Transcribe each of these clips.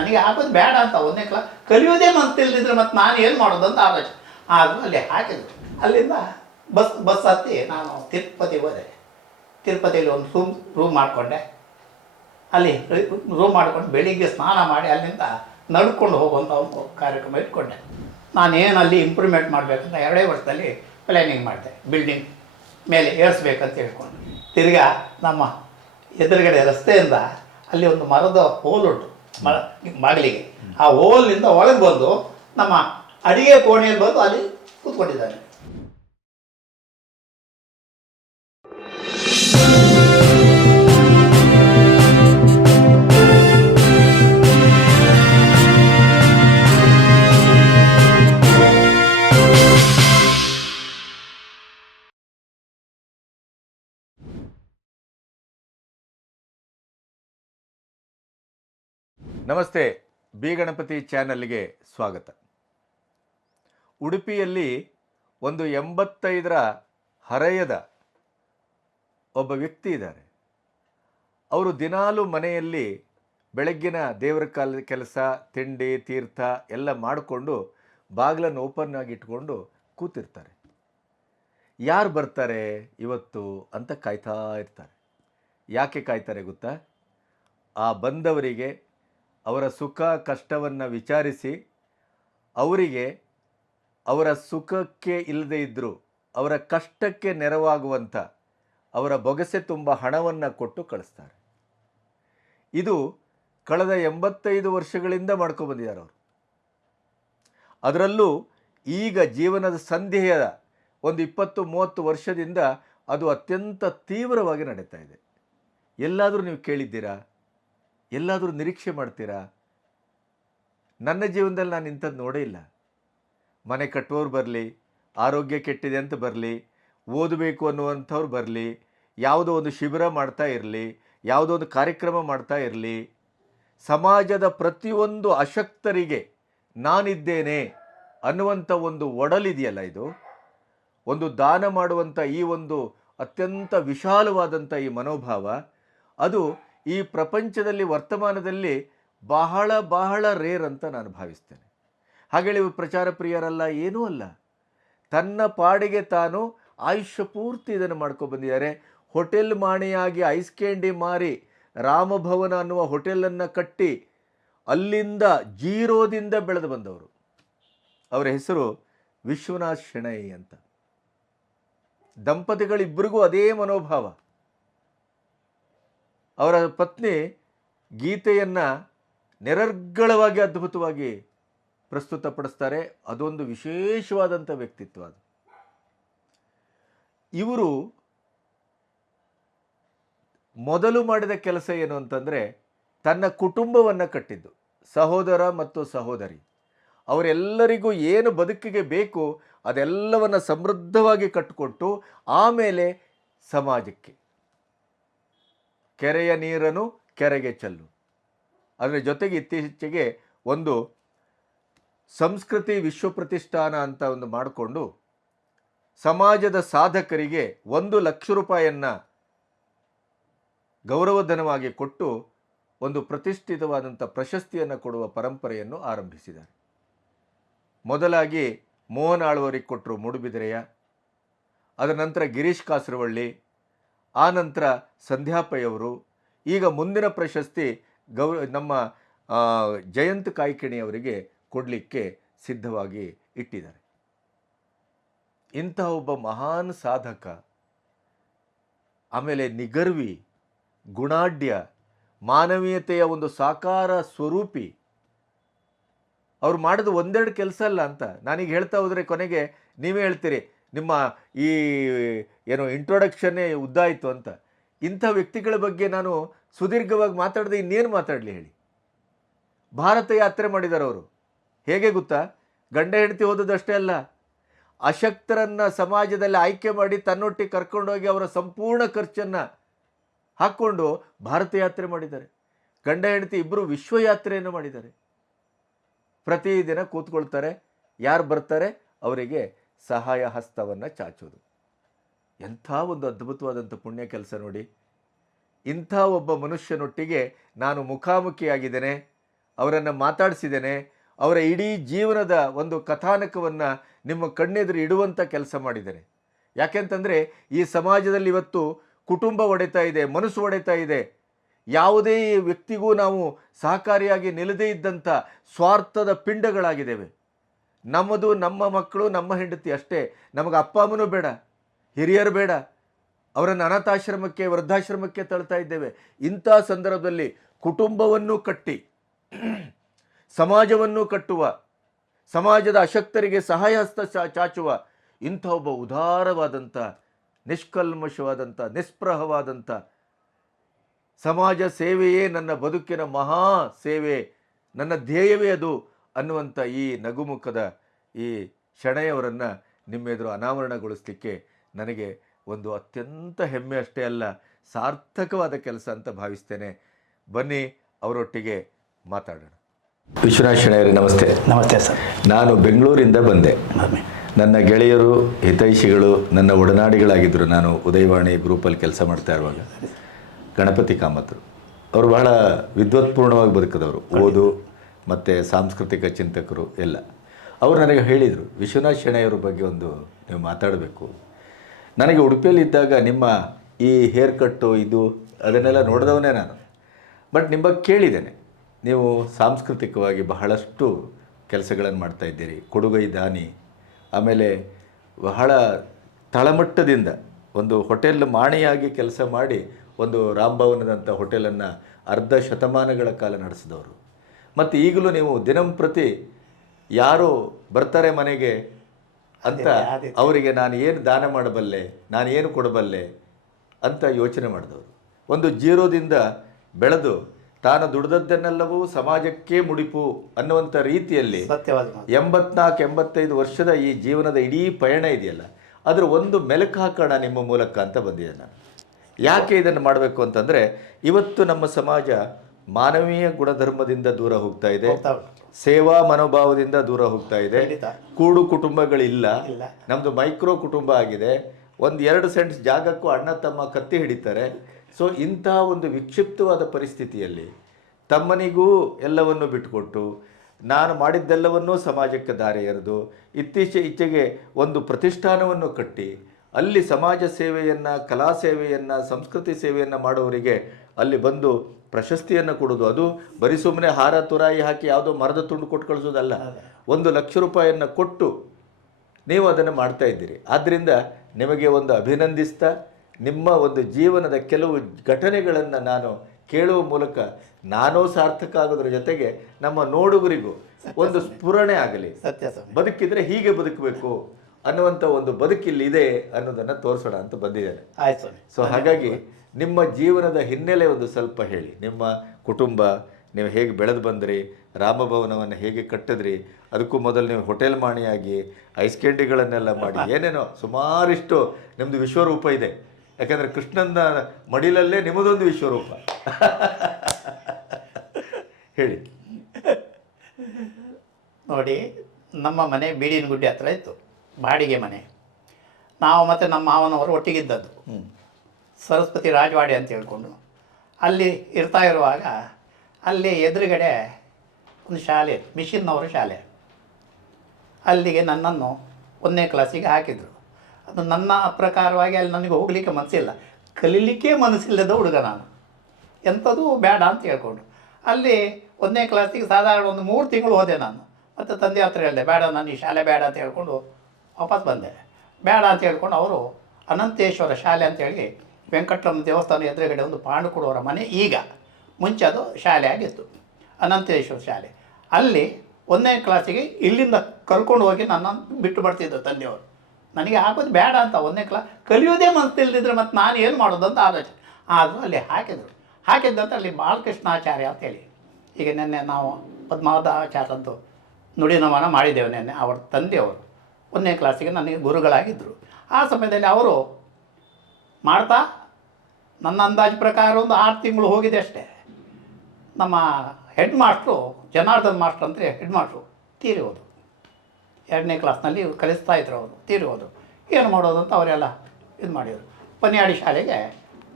ನನಗೆ ಆಗೋದು ಬೇಡ ಅಂತ ಒಂದೇ ಕ್ಲಾ ಕಲಿಯೋದೇ ಮತ್ತಿಲ್ದಿದ್ರೆ ಮತ್ತೆ ನಾನು ಏನು ಮಾಡೋದು ಅಂತ ಆಲೋಚನೆ. ಆದರೂ ಅಲ್ಲಿ ಹಾಕಿದ್ರು. ಅಲ್ಲಿಂದ ಬಸ್ ಬಸ್ ಹತ್ತಿ ನಾನು ತಿರುಪತಿ ಹೋದೆ. ತಿರುಪತಿಯಲ್ಲಿ ಒಂದು ರೂಮ್ ರೂಮ್ ಮಾಡಿಕೊಂಡೆ. ಅಲ್ಲಿ ರೂಮ್ ಮಾಡ್ಕೊಂಡು ಬೆಳಿಗ್ಗೆ ಸ್ನಾನ ಮಾಡಿ ಅಲ್ಲಿಂದ ನಡ್ಕೊಂಡು ಹೋಗುವಂಥ ಒಂದು ಕಾರ್ಯಕ್ರಮ ಇಟ್ಕೊಂಡೆ. ನಾನೇನು ಅಲ್ಲಿ ಇಂಪ್ರೂವ್ಮೆಂಟ್ ಮಾಡಬೇಕಂತ ಎರಡೇ ವರ್ಷದಲ್ಲಿ ಪ್ಲ್ಯಾನಿಂಗ್ ಮಾಡಿದೆ. ಬಿಲ್ಡಿಂಗ್ ಮೇಲೆ ಏರಿಸ್ಬೇಕಂತ ಹೇಳ್ಕೊಂಡು. ತಿರ್ಗಾ ನಮ್ಮ ಎದುರುಗಡೆ ರಸ್ತೆಯಿಂದ ಅಲ್ಲಿ ಒಂದು ಮರದ ಹೋಲ್ ಬಾಗಿಲಿಗೆ ಆ ಹೋಲ್ನಿಂದ ಒಳಗೆ ಬಂದು ನಮ್ಮ ಅಡಿಗೆ ಕೋಣೆಯಲ್ಲಿ ಬಂದು ಅಲ್ಲಿ ಕೂತ್ಕೊಂಡಿದ್ದಾನೆ ನಮಸ್ತೆ, ಬಿ ಗಣಪತಿ ಚಾನಲ್ಗೆ ಸ್ವಾಗತ. ಉಡುಪಿಯಲ್ಲಿ ಒಂದು ಎಂಬತ್ತೈದರ ಹರೆಯದ ಒಬ್ಬ ವ್ಯಕ್ತಿ ಇದ್ದಾರೆ. ಅವರು ದಿನಾಲು ಮನೆಯಲ್ಲಿ ಬೆಳಗ್ಗಿನ ದೇವರ ಕಾಲ ಕೆಲಸ, ತಿಂಡಿ, ತೀರ್ಥ ಎಲ್ಲ ಮಾಡಿಕೊಂಡು ಬಾಗಿಲನ್ನು ಓಪನ್ ಆಗಿ ಇಟ್ಕೊಂಡು ಕೂತಿರ್ತಾರೆ. ಯಾರು ಬರ್ತಾರೆ ಇವತ್ತು ಅಂತ ಕಾಯ್ತಾ ಇರ್ತಾರೆ. ಯಾಕೆ ಕಾಯ್ತಾರೆ ಗೊತ್ತಾ? ಆ ಬಂದವರಿಗೆ ಅವರ ಸುಖ ಕಷ್ಟವನ್ನು ವಿಚಾರಿಸಿ ಅವರಿಗೆ ಅವರ ಸುಖಕ್ಕೆ ಇಲ್ಲದೆ ಇದ್ದರೂ ಅವರ ಕಷ್ಟಕ್ಕೆ ನೆರವಾಗುವಂಥ ಅವರ ಬೊಗಸೆ ತುಂಬ ಹಣವನ್ನು ಕೊಟ್ಟು ಕಳಿಸ್ತಾರೆ. ಇದು ಕಳೆದ ಎಂಬತ್ತೈದು ವರ್ಷಗಳಿಂದ ಮಾಡ್ಕೊಬಂದಿದ್ದಾರೆ ಅವರು. ಅದರಲ್ಲೂ ಈಗ ಜೀವನದ ಸಂದೇಹದ ಒಂದು ಇಪ್ಪತ್ತು ಮೂವತ್ತು ವರ್ಷದಿಂದ ಅದು ಅತ್ಯಂತ ತೀವ್ರವಾಗಿ ನಡೀತಾ ಇದೆ. ಎಲ್ಲಾದರೂ ನೀವು ಕೇಳಿದ್ದೀರಾ? ಎಲ್ಲಾದರೂ ನಿರೀಕ್ಷೆ ಮಾಡ್ತೀರಾ? ನನ್ನ ಜೀವನದಲ್ಲಿ ನಾನು ಇಂಥದ್ದು ನೋಡೇ ಇಲ್ಲ. ಮನೆ ಕಟ್ಟುವವ್ರು ಬರಲಿ, ಆರೋಗ್ಯ ಕೆಟ್ಟಿದೆ ಅಂತ ಬರಲಿ, ಓದಬೇಕು ಅನ್ನುವಂಥವ್ರು ಬರಲಿ, ಯಾವುದೋ ಒಂದು ಶಿಬಿರ ಮಾಡ್ತಾ ಇರಲಿ, ಯಾವುದೋ ಒಂದು ಕಾರ್ಯಕ್ರಮ ಮಾಡ್ತಾ ಇರಲಿ, ಸಮಾಜದ ಪ್ರತಿಯೊಂದು ಅಶಕ್ತರಿಗೆ ನಾನಿದ್ದೇನೆ ಅನ್ನುವಂಥ ಒಂದು ಒಡಲಿದೆಯಲ್ಲ ಇದು? ಒಂದು ದಾನ ಮಾಡುವಂಥ ಈ ಒಂದು ಅತ್ಯಂತ ವಿಶಾಲವಾದಂಥ ಈ ಮನೋಭಾವ, ಅದು ಈ ಪ್ರಪಂಚದಲ್ಲಿ ವರ್ತಮಾನದಲ್ಲಿ ಬಹಳ ಬಹಳ ರೇರ್ ಅಂತ ನಾನು ಭಾವಿಸ್ತೇನೆ. ಹಾಗೇಳಿ ಪ್ರಚಾರ ಪ್ರಿಯರಲ್ಲ, ಏನೂ ಅಲ್ಲ. ತನ್ನ ಪಾಡಿಗೆ ತಾನು ಆಯುಷ್ಯ ಪೂರ್ತಿ ಇದನ್ನು ಮಾಡ್ಕೊಂಡು ಬಂದಿದ್ದಾರೆ. ಹೋಟೆಲ್ ಮಾಣಿಯಾಗಿ ಐಸ್ ಕ್ಯಾಂಡಿ ಮಾರಿ ರಾಮಭವನ ಅನ್ನುವ ಹೋಟೆಲನ್ನು ಕಟ್ಟಿ ಅಲ್ಲಿಂದ ಜೀರೋದಿಂದ ಬೆಳೆದು ಬಂದವರು. ಅವರ ಹೆಸರು ವಿಶ್ವನಾಥ್ ಶೆಣೈ ಅಂತ. ದಂಪತಿಗಳಿಬ್ಬರಿಗೂ ಅದೇ ಮನೋಭಾವ. ಅವರ ಪತ್ನಿ ಗೀತೆಯನ್ನು ನಿರರ್ಗಳವಾಗಿ ಅದ್ಭುತವಾಗಿ ಪ್ರಸ್ತುತಪಡಿಸ್ತಾರೆ. ಅದೊಂದು ವಿಶೇಷವಾದಂಥ ವ್ಯಕ್ತಿತ್ವ ಅದು. ಇವರು ಮೊದಲು ಮಾಡಿದ ಕೆಲಸ ಏನು ಅಂತಂದರೆ ತನ್ನ ಕುಟುಂಬವನ್ನು ಕಟ್ಟಿದ್ದು. ಸಹೋದರ ಮತ್ತು ಸಹೋದರಿ. ಅವರೆಲ್ಲರಿಗೂ ಏನು ಬದುಕಿಗೆ ಬೇಕು ಅದೆಲ್ಲವನ್ನು ಸಮೃದ್ಧವಾಗಿ ಕಟ್ಟಿಕೊಟ್ಟು ಆಮೇಲೆ ಸಮಾಜಕ್ಕೆ. ಕೆರೆಯ ನೀರನ್ನು ಕೆರೆಗೆ ಚೆಲ್ಲು. ಅದರ ಜೊತೆಗೆ ಇತ್ತೀಚೆಗೆ ಒಂದು ಸಂಸ್ಕೃತಿ ವಿಶ್ವ ಪ್ರತಿಷ್ಠಾನ ಅಂತ ಒಂದು ಮಾಡಿಕೊಂಡು ಸಮಾಜದ ಸಾಧಕರಿಗೆ ಒಂದು ಲಕ್ಷ ರೂಪಾಯಿಯನ್ನು ಗೌರವಧನವಾಗಿ ಕೊಟ್ಟು ಒಂದು ಪ್ರತಿಷ್ಠಿತವಾದಂಥ ಪ್ರಶಸ್ತಿಯನ್ನು ಕೊಡುವ ಪರಂಪರೆಯನ್ನು ಆರಂಭಿಸಿದ್ದಾರೆ. ಮೊದಲಾಗಿ ಮೋಹನ್ ಆಳ್ವರಿಗೆ ಕೊಟ್ಟರು ಮೂಡುಬಿದಿರೆಯ, ಅದರ ನಂತರ ಗಿರೀಶ್ ಕಾಸರವಳ್ಳಿ ಆ ನಂತರ ಸಂಧ್ಯಾಪಯ್ಯವರು ಈಗ ಮುಂದಿನ ಪ್ರಶಸ್ತಿ ಗೌ, ನಮ್ಮ ಜಯಂತ್ ಕಾಯ್ಕಿಣಿಯವರಿಗೆ ಕೊಡಲಿಕ್ಕೆ ಸಿದ್ಧವಾಗಿ ಇಟ್ಟಿದ್ದಾರೆ. ಇಂತಹ ಒಬ್ಬ ಮಹಾನ್ ಸಾಧಕ, ಆಮೇಲೆ ನಿಗರ್ವಿ, ಗುಣಾಢ್ಯ, ಮಾನವೀಯತೆಯ ಒಂದು ಸಾಕಾರ ಸ್ವರೂಪಿ, ಅವ್ರು ಮಾಡೋದು ಒಂದೆರಡು ಕೆಲಸ ಅಲ್ಲ ಅಂತ ನಾನೀಗ ಹೇಳ್ತಾ ಹೋದರೆ ಕೊನೆಗೆ ನೀವೇ ಹೇಳ್ತೀರಿ. ನಿಮ್ಮ ಈ ಏನು ಇಂಟ್ರೊಡಕ್ಷನ್ನೇ ಉದ್ದಾಯಿತು ಅಂತ. ಇಂಥ ವ್ಯಕ್ತಿಗಳ ಬಗ್ಗೆ ನಾನು ಸುದೀರ್ಘವಾಗಿ ಮಾತಾಡದೆ ಇನ್ನೇನು ಮಾತಾಡಲಿ ಹೇಳಿ. ಭಾರತ ಯಾತ್ರೆ ಮಾಡಿದ್ದಾರೆ ಅವರು. ಹೇಗೆ ಗೊತ್ತಾ? ಗಂಡ ಹೆಂಡತಿ ಓದೋದಷ್ಟೇ ಅಲ್ಲ. ಅಶಕ್ತರನ್ನು ಸಮಾಜದಲ್ಲಿ ಆಯ್ಕೆ ಮಾಡಿ ತನ್ನೊಟ್ಟಿಗೆ ಕರ್ಕೊಂಡೋಗಿ ಅವರ ಸಂಪೂರ್ಣ ಖರ್ಚನ್ನು ಹಾಕ್ಕೊಂಡು ಭಾರತ ಯಾತ್ರೆ ಮಾಡಿದ್ದಾರೆ. ಗಂಡ ಹೆಂಡತಿ ಇಬ್ಬರು ವಿಶ್ವಯಾತ್ರೆಯನ್ನು ಮಾಡಿದ್ದಾರೆ. ಪ್ರತಿದಿನ ಕೂತ್ಕೊಳ್ತಾರೆ. ಯಾರು ಬರ್ತಾರೆ? ಅವರಿಗೆ ಸಹಾಯ ಹಸ್ತವನ್ನು ಚಾಚೋದು. ಎಂಥ ಒಂದು ಅದ್ಭುತವಾದಂಥ ಪುಣ್ಯ ಕೆಲಸ ನೋಡಿ. ಇಂಥ ಒಬ್ಬ ಮನುಷ್ಯನೊಟ್ಟಿಗೆ ನಾನು ಮುಖಾಮುಖಿಯಾಗಿದ್ದೇನೆ, ಅವರನ್ನು ಮಾತಾಡಿಸಿದ್ದೇನೆ, ಅವರ ಇಡೀ ಜೀವನದ ಒಂದು ಕಥಾನಕವನ್ನು ನಿಮ್ಮ ಕಣ್ಣೆದುರು ಇಡುವಂಥ ಕೆಲಸ ಮಾಡಿದ್ದೇನೆ. ಯಾಕೆಂತಂದರೆ ಈ ಸಮಾಜದಲ್ಲಿ ಇವತ್ತು ಕುಟುಂಬ ಒಡೆತಾ ಇದೆ, ಮನಸ್ಸು ಒಡೆತಾ ಇದೆ. ಯಾವುದೇ ವ್ಯಕ್ತಿಗೂ ನಾವು ಸಹಕಾರಿಯಾಗಿ ನಿಲ್ಲದೇ ಇದ್ದಂಥ ಸ್ವಾರ್ಥದ ಪಿಂಡಗಳಾಗಿದ್ದೇವೆ. ನಮ್ಮದು ನಮ್ಮ ಮಕ್ಕಳು ನಮ್ಮ ಹೆಂಡತಿ ಅಷ್ಟೇ. ನಮಗೆ ಅಪ್ಪ ಅಮ್ಮನೂ ಬೇಡ, ಹಿರಿಯರು ಬೇಡ. ಅವರನ್ನು ಅನಾಥಾಶ್ರಮಕ್ಕೆ, ವೃದ್ಧಾಶ್ರಮಕ್ಕೆ ತಳ್ತಾ ಇದ್ದೇವೆ. ಇಂಥ ಸಂದರ್ಭದಲ್ಲಿ ಕುಟುಂಬವನ್ನು ಕಟ್ಟಿ, ಸಮಾಜವನ್ನು ಕಟ್ಟುವ, ಸಮಾಜದ ಅಶಕ್ತರಿಗೆ ಸಹಾಯ ಹಸ್ತ ಚಾಚುವ ಇಂಥ ಒಬ್ಬ ಉದಾರವಾದಂಥ, ನಿಷ್ಕಲ್ಮಶವಾದಂಥ ನಿಸ್ಪೃಹವಾದಂಥ ಸಮಾಜ ಸೇವೆಯೇ ನನ್ನ ಬದುಕಿನ ಮಹಾ ಸೇವೆ. ನನ್ನ ಧ್ಯೇಯವೇ ಅದು. ಅನ್ನುವಂಥ ಈ ನಗುಮುಖದ ಈ ಶಣೆಯವರನ್ನು ನಿಮ್ಮೆದುರು ಅನಾವರಣಗೊಳಿಸಲಿಕ್ಕೆ ನನಗೆ ಒಂದು ಅತ್ಯಂತ ಹೆಮ್ಮೆ ಅಷ್ಟೇ ಅಲ್ಲ ಸಾರ್ಥಕವಾದ ಕೆಲಸ ಅಂತ ಭಾವಿಸ್ತೇನೆ. ಬನ್ನಿ ಅವರೊಟ್ಟಿಗೆ ಮಾತಾಡೋಣ. ವಿಶ್ವನಾಥ್ ಶೆಣೆಯವರೇ ನಮಸ್ತೆ. ನಮಸ್ತೆ ಸರ್. ನಾನು ಬೆಂಗಳೂರಿಂದ ಬಂದೆ. ನನ್ನ ಗೆಳೆಯರು ಹಿತೈಷಿಗಳು ನನ್ನ ಒಡನಾಡಿಗಳಾಗಿದ್ದರು. ನಾನು ಉದಯವಾಣಿ ಗ್ರೂಪಲ್ಲಿ ಕೆಲಸ ಮಾಡ್ತಾ ಇರುವಾಗ. ಗಣಪತಿ ಕಾಮತ್ರು ಅವರು ಬಹಳ ವಿದ್ವತ್ಪೂರ್ಣವಾಗಿ ಬದುಕಿದವರು. ಓದು ಮತ್ತು ಸಾಂಸ್ಕೃತಿಕ ಚಿಂತಕರು ಎಲ್ಲ. ಅವರು ನನಗೆ ಹೇಳಿದರು, ವಿಶ್ವನಾಥ್ ಶೆಣೆಯವರ ಬಗ್ಗೆ ಒಂದು ನೀವು ಮಾತಾಡಬೇಕು. ನನಗೆ ಉಡುಪಿಯಲ್ಲಿದ್ದಾಗ ನಿಮ್ಮ ಈ ಹೇರ್ ಕಟ್ಟು, ಇದು, ಅದನ್ನೆಲ್ಲ ನೋಡಿದವನೇ ನಾನು. ಬಟ್ ನಿಮ್ಮ ಕೇಳಿದ್ದೇನೆ, ನೀವು ಸಾಂಸ್ಕೃತಿಕವಾಗಿ ಬಹಳಷ್ಟು ಕೆಲಸಗಳನ್ನು ಮಾಡ್ತಾಯಿದ್ದೀರಿ ಕೊಡುಗೈ ದಾನಿ, ಆಮೇಲೆ ಬಹಳ ತಳಮಟ್ಟದಿಂದ ಒಂದು ಹೋಟೆಲ್ ಮಾಣಿಯಾಗಿ ಕೆಲಸ ಮಾಡಿ ಒಂದು ರಾಮಭವನದಂಥ ಹೋಟೆಲನ್ನು ಅರ್ಧ ಶತಮಾನಗಳ ಕಾಲ ನಡೆಸಿದವರು. ಮತ್ತು ಈಗಲೂ ನೀವು ದಿನಂಪ್ರತಿ ಯಾರು ಬರ್ತಾರೆ ಮನೆಗೆ ಅಂತ ಅವರಿಗೆ ನಾನು ಏನು ದಾನ ಮಾಡಬಲ್ಲೆ ನಾನು ಏನು ಕೊಡಬಲ್ಲೆ ಅಂತ ಯೋಚನೆ ಮಾಡಿದವರು. ಒಂದು ಜೀರೋದಿಂದ ಬೆಳೆದು ತಾನು ದುಡಿದದ್ದನ್ನೆಲ್ಲವೂ ಸಮಾಜಕ್ಕೆ ಮುಡಿಪು ಅನ್ನುವಂಥ ರೀತಿಯಲ್ಲಿ ಎಂಬತ್ನಾಲ್ಕು ಎಂಬತ್ತೈದು ವರ್ಷದ ಈ ಜೀವನದ ಇಡೀ ಪಯಣ ಇದೆಯಲ್ಲ ಅದರ ಒಂದು ಮೆಲುಕು ಹಾಕೋಣ ನಿಮ್ಮ ಮೂಲಕ ಅಂತ ಬಂದಿದೆ ನಾನು. ಯಾಕೆ ಇದನ್ನು ಮಾಡಬೇಕು ಅಂತಂದರೆ ಇವತ್ತು ನಮ್ಮ ಸಮಾಜ ಮಾನವೀಯ ಗುಣಧರ್ಮದಿಂದ ದೂರ ಹೋಗ್ತಾ ಇದೆ. ಸೇವಾ ಮನೋಭಾವದಿಂದ ದೂರ ಹೋಗ್ತಾ ಇದೆ. ಕೂಡು ಕುಟುಂಬಗಳಿಲ್ಲ. ನಮ್ದು ನಮ್ಮದು ಮೈಕ್ರೋ ಕುಟುಂಬ ಆಗಿದೆ. ಒಂದು ಎರಡು ಸೆಂಟ್ಸ್ ಜಾಗಕ್ಕೂ ಅಣ್ಣ ತಮ್ಮ ಕತ್ತಿ ಹಿಡಿತಾರೆ. ಸೊ ಇಂತಹ ಒಂದು ವಿಕ್ಷಿಪ್ತವಾದ ಪರಿಸ್ಥಿತಿಯಲ್ಲಿ ತಮ್ಮನಿಗೂ ಎಲ್ಲವನ್ನು ಬಿಟ್ಟುಕೊಟ್ಟು ನಾನು ಮಾಡಿದ್ದೆಲ್ಲವನ್ನೂ ಸಮಾಜಕ್ಕೆ ದಾರಿ ಎರೆದು ಇತ್ತೀಚೆ ಇಚ್ಚೆಗೆ ಒಂದು ಪ್ರತಿಷ್ಠಾನವನ್ನು ಕಟ್ಟಿ ಅಲ್ಲಿ ಸಮಾಜ ಸೇವೆಯನ್ನು ಕಲಾ ಸೇವೆಯನ್ನು ಸಂಸ್ಕೃತಿ ಸೇವೆಯನ್ನು ಮಾಡುವವರಿಗೆ ಅಲ್ಲಿ ಬಂದು ಪ್ರಶಸ್ತಿಯನ್ನು ಕೊಡೋದು. ಅದು ಬರೀ ಸುಮ್ಮನೆ ಹಾರ ತುರಾಯಿ ಹಾಕಿ ಯಾವುದೋ ಮರದ ತುಂಡು ಕೊಟ್ಟು ಕಳಿಸೋದಲ್ಲ. ಒಂದು ಲಕ್ಷ ರೂಪಾಯಿಯನ್ನು ಕೊಟ್ಟು ನೀವು ಅದನ್ನು ಮಾಡ್ತಾ ಇದ್ದೀರಿ. ಆದ್ದರಿಂದ ನಿಮಗೆ ಒಂದು ಅಭಿನಂದಿಸ್ತಾ ನಿಮ್ಮ ಒಂದು ಜೀವನದ ಕೆಲವು ಘಟನೆಗಳನ್ನು ನಾನು ಕೇಳುವ ಮೂಲಕ ನಾನೂ ಸಾರ್ಥಕ ಆಗೋದ್ರ ಜೊತೆಗೆ ನಮ್ಮ ನೋಡುಗರಿಗೂ ಒಂದು ಸ್ಫುರಣೆ ಆಗಲಿ. ಸತ್ಯ ಬದುಕಿದರೆ ಹೀಗೆ ಬದುಕಬೇಕು ಅನ್ನುವಂಥ ಒಂದು ಬದುಕಿಲ್ಲಿದೆ ಅನ್ನೋದನ್ನು ತೋರಿಸೋಣ ಅಂತ ಬಂದಿದ್ದೇನೆ. ಸೊ ಹಾಗಾಗಿ ನಿಮ್ಮ ಜೀವನದ ಹಿನ್ನೆಲೆ ಒಂದು ಸ್ವಲ್ಪ ಹೇಳಿ. ನಿಮ್ಮ ಕುಟುಂಬ ನೀವು ಹೇಗೆ ಬೆಳೆದು ಬಂದ್ರಿ ರಾಮಭವನವನ್ನು ಹೇಗೆ ಕಟ್ಟಿದ್ರಿ ಅದಕ್ಕೂ ಮೊದಲು ನೀವು ಹೋಟೆಲ್ ಮಾಣಿಯಾಗಿ ಐಸ್ ಕ್ಯಾಂಡಿಗಳನ್ನೆಲ್ಲ ಮಾಡಿ ಏನೇನೋ ಸುಮಾರಿಷ್ಟು ನಿಮ್ಮದು ವಿಶ್ವರೂಪ ಇದೆ. ಯಾಕಂದರೆ ಕೃಷ್ಣನ ಮಡಿಲಲ್ಲೇ ನಿಮ್ಮದೊಂದು ವಿಶ್ವರೂಪ. ಹೇಳಿ. ನೋಡಿ ನಮ್ಮ ಮನೆ ಬೀಡಿನ ಗುಡ್ಡೆ ಹತ್ರ ಇತ್ತು. ಬಾಡಿಗೆ ಮನೆ. ನಾವು ಮತ್ತು ನಮ್ಮ ಮಾವನವರು ಒಟ್ಟಿಗಿದ್ದದ್ದು. ಸರಸ್ವತಿ ರಾಜವಾಡಿ ಅಂತ ಹೇಳ್ಕೊಂಡು ಅಲ್ಲಿ ಇರ್ತಾ ಇರುವಾಗ ಅಲ್ಲಿ ಎದುರುಗಡೆ ಒಂದು ಶಾಲೆ ಮಿಷಿನ್ನವರು ಶಾಲೆ. ಅಲ್ಲಿಗೆ ನನ್ನನ್ನು ಒಂದನೇ ಕ್ಲಾಸಿಗೆ ಹಾಕಿದರು. ಅದು ನನ್ನ ಪ್ರಕಾರವಾಗಿ ಅಲ್ಲಿ ನನಗೆ ಹೋಗಲಿಕ್ಕೆ ಮನಸ್ಸಿಲ್ಲ ಕಲೀಲಿಕ್ಕೆ ಮನಸ್ಸಿಲ್ಲದ ಹುಡುಗ ನಾನು. ಎಂಥದ್ದು ಬೇಡ ಅಂತ ಹೇಳ್ಕೊಂಡು. ಅಲ್ಲಿ ಒಂದನೇ ಕ್ಲಾಸಿಗೆ ಸಾಧಾರಣ ಒಂದು ಮೂರು ತಿಂಗಳು ಹೋದೆ ನಾನು. ಮತ್ತು ತಂದೆ ಹತ್ರ ಹೇಳಿದೆ, ಬೇಡ, ನಾನು ಈ ಶಾಲೆ ಬೇಡ ಅಂತ ಹೇಳ್ಕೊಂಡು ವಾಪಸ್ ಬಂದೆ. ಬೇಡ, ಅಂತ ಹೇಳ್ಕೊಂಡು ಅವರು ಅನಂತೇಶ್ವರ ಶಾಲೆ ಅಂತೇಳಿ ವೆಂಕಟರಮಣ ದೇವಸ್ಥಾನ ಎದುರುಗಡೆ ಒಂದು ಪಾಂಡುಕುಡವರ ಮನೆ ಈಗ. ಮುಂಚೆ ಅದು ಶಾಲೆ ಆಗಿತ್ತು. ಅನಂತೇಶ್ವರ ಶಾಲೆ. ಅಲ್ಲಿ ಒಂದನೇ ಕ್ಲಾಸಿಗೆ ಇಲ್ಲಿಂದ ಕರ್ಕೊಂಡು ಹೋಗಿ ನನ್ನ ಬಿಟ್ಟು ಬರ್ತಿದ್ದರು ತಂದೆಯವರು. ನನಗೆ ಹಾಕೋದು ಬೇಡ ಅಂತ ಒಂದನೇ ಕ್ಲಾಸ್ ಕಲಿಯೋದೇ ಮನಸ್ಸಿಲ್ದಿದ್ರೆ ಮತ್ತು ನಾನು ಏನು ಮಾಡೋದು ಅಂತ ಆಲೋಚನೆ. ಆದರೂ ಅಲ್ಲಿ ಹಾಕಿದರು. ಹಾಕಿದ್ದಂತ ಅಲ್ಲಿ ಬಾಲಕೃಷ್ಣಾಚಾರ್ಯ ಅಂತೇಳಿ ಈಗ ನಿನ್ನೆ ನಾವು ಪದ್ಮಾವತಾಚಾರ್ಯದ್ದು ನುಡಿನಮನ ಮಾಡಿದ್ದೇವೆ ನಿನ್ನೆ, ಅವರ ತಂದೆಯವರು. ಒಂದನೇ ಕ್ಲಾಸಿಗೆ ನನಗೆ ಗುರುಗಳಾಗಿದ್ದರು. ಆ ಸಮಯದಲ್ಲಿ ಅವರು ಮಾಡ್ತಾ ನನ್ನ ಅಂದಾಜು ಪ್ರಕಾರ ಒಂದು ಆರು ತಿಂಗಳು ಹೋಗಿದೆ ಅಷ್ಟೇ. ನಮ್ಮ ಹೆಡ್ ಮಾಸ್ಟ್ರು ಜನಾರ್ದನ್ ಮಾಸ್ಟ್ರು ಅಂದರೆ ಹೆಡ್ ಮಾಸ್ಟ್ರು ತೀರಿ ಹೋದರು. ಎರಡನೇ ಕ್ಲಾಸ್ನಲ್ಲಿ ಕಲಿಸ್ತಾ ಇದ್ರು ಅವರು, ತೀರಿ ಹೋದರು. ಏನು ಮಾಡೋದು ಅಂತ ಅವರೆಲ್ಲ ಇದು ಮಾಡಿದರು. ಪನ್ಯಾಡಿ ಶಾಲೆಗೆ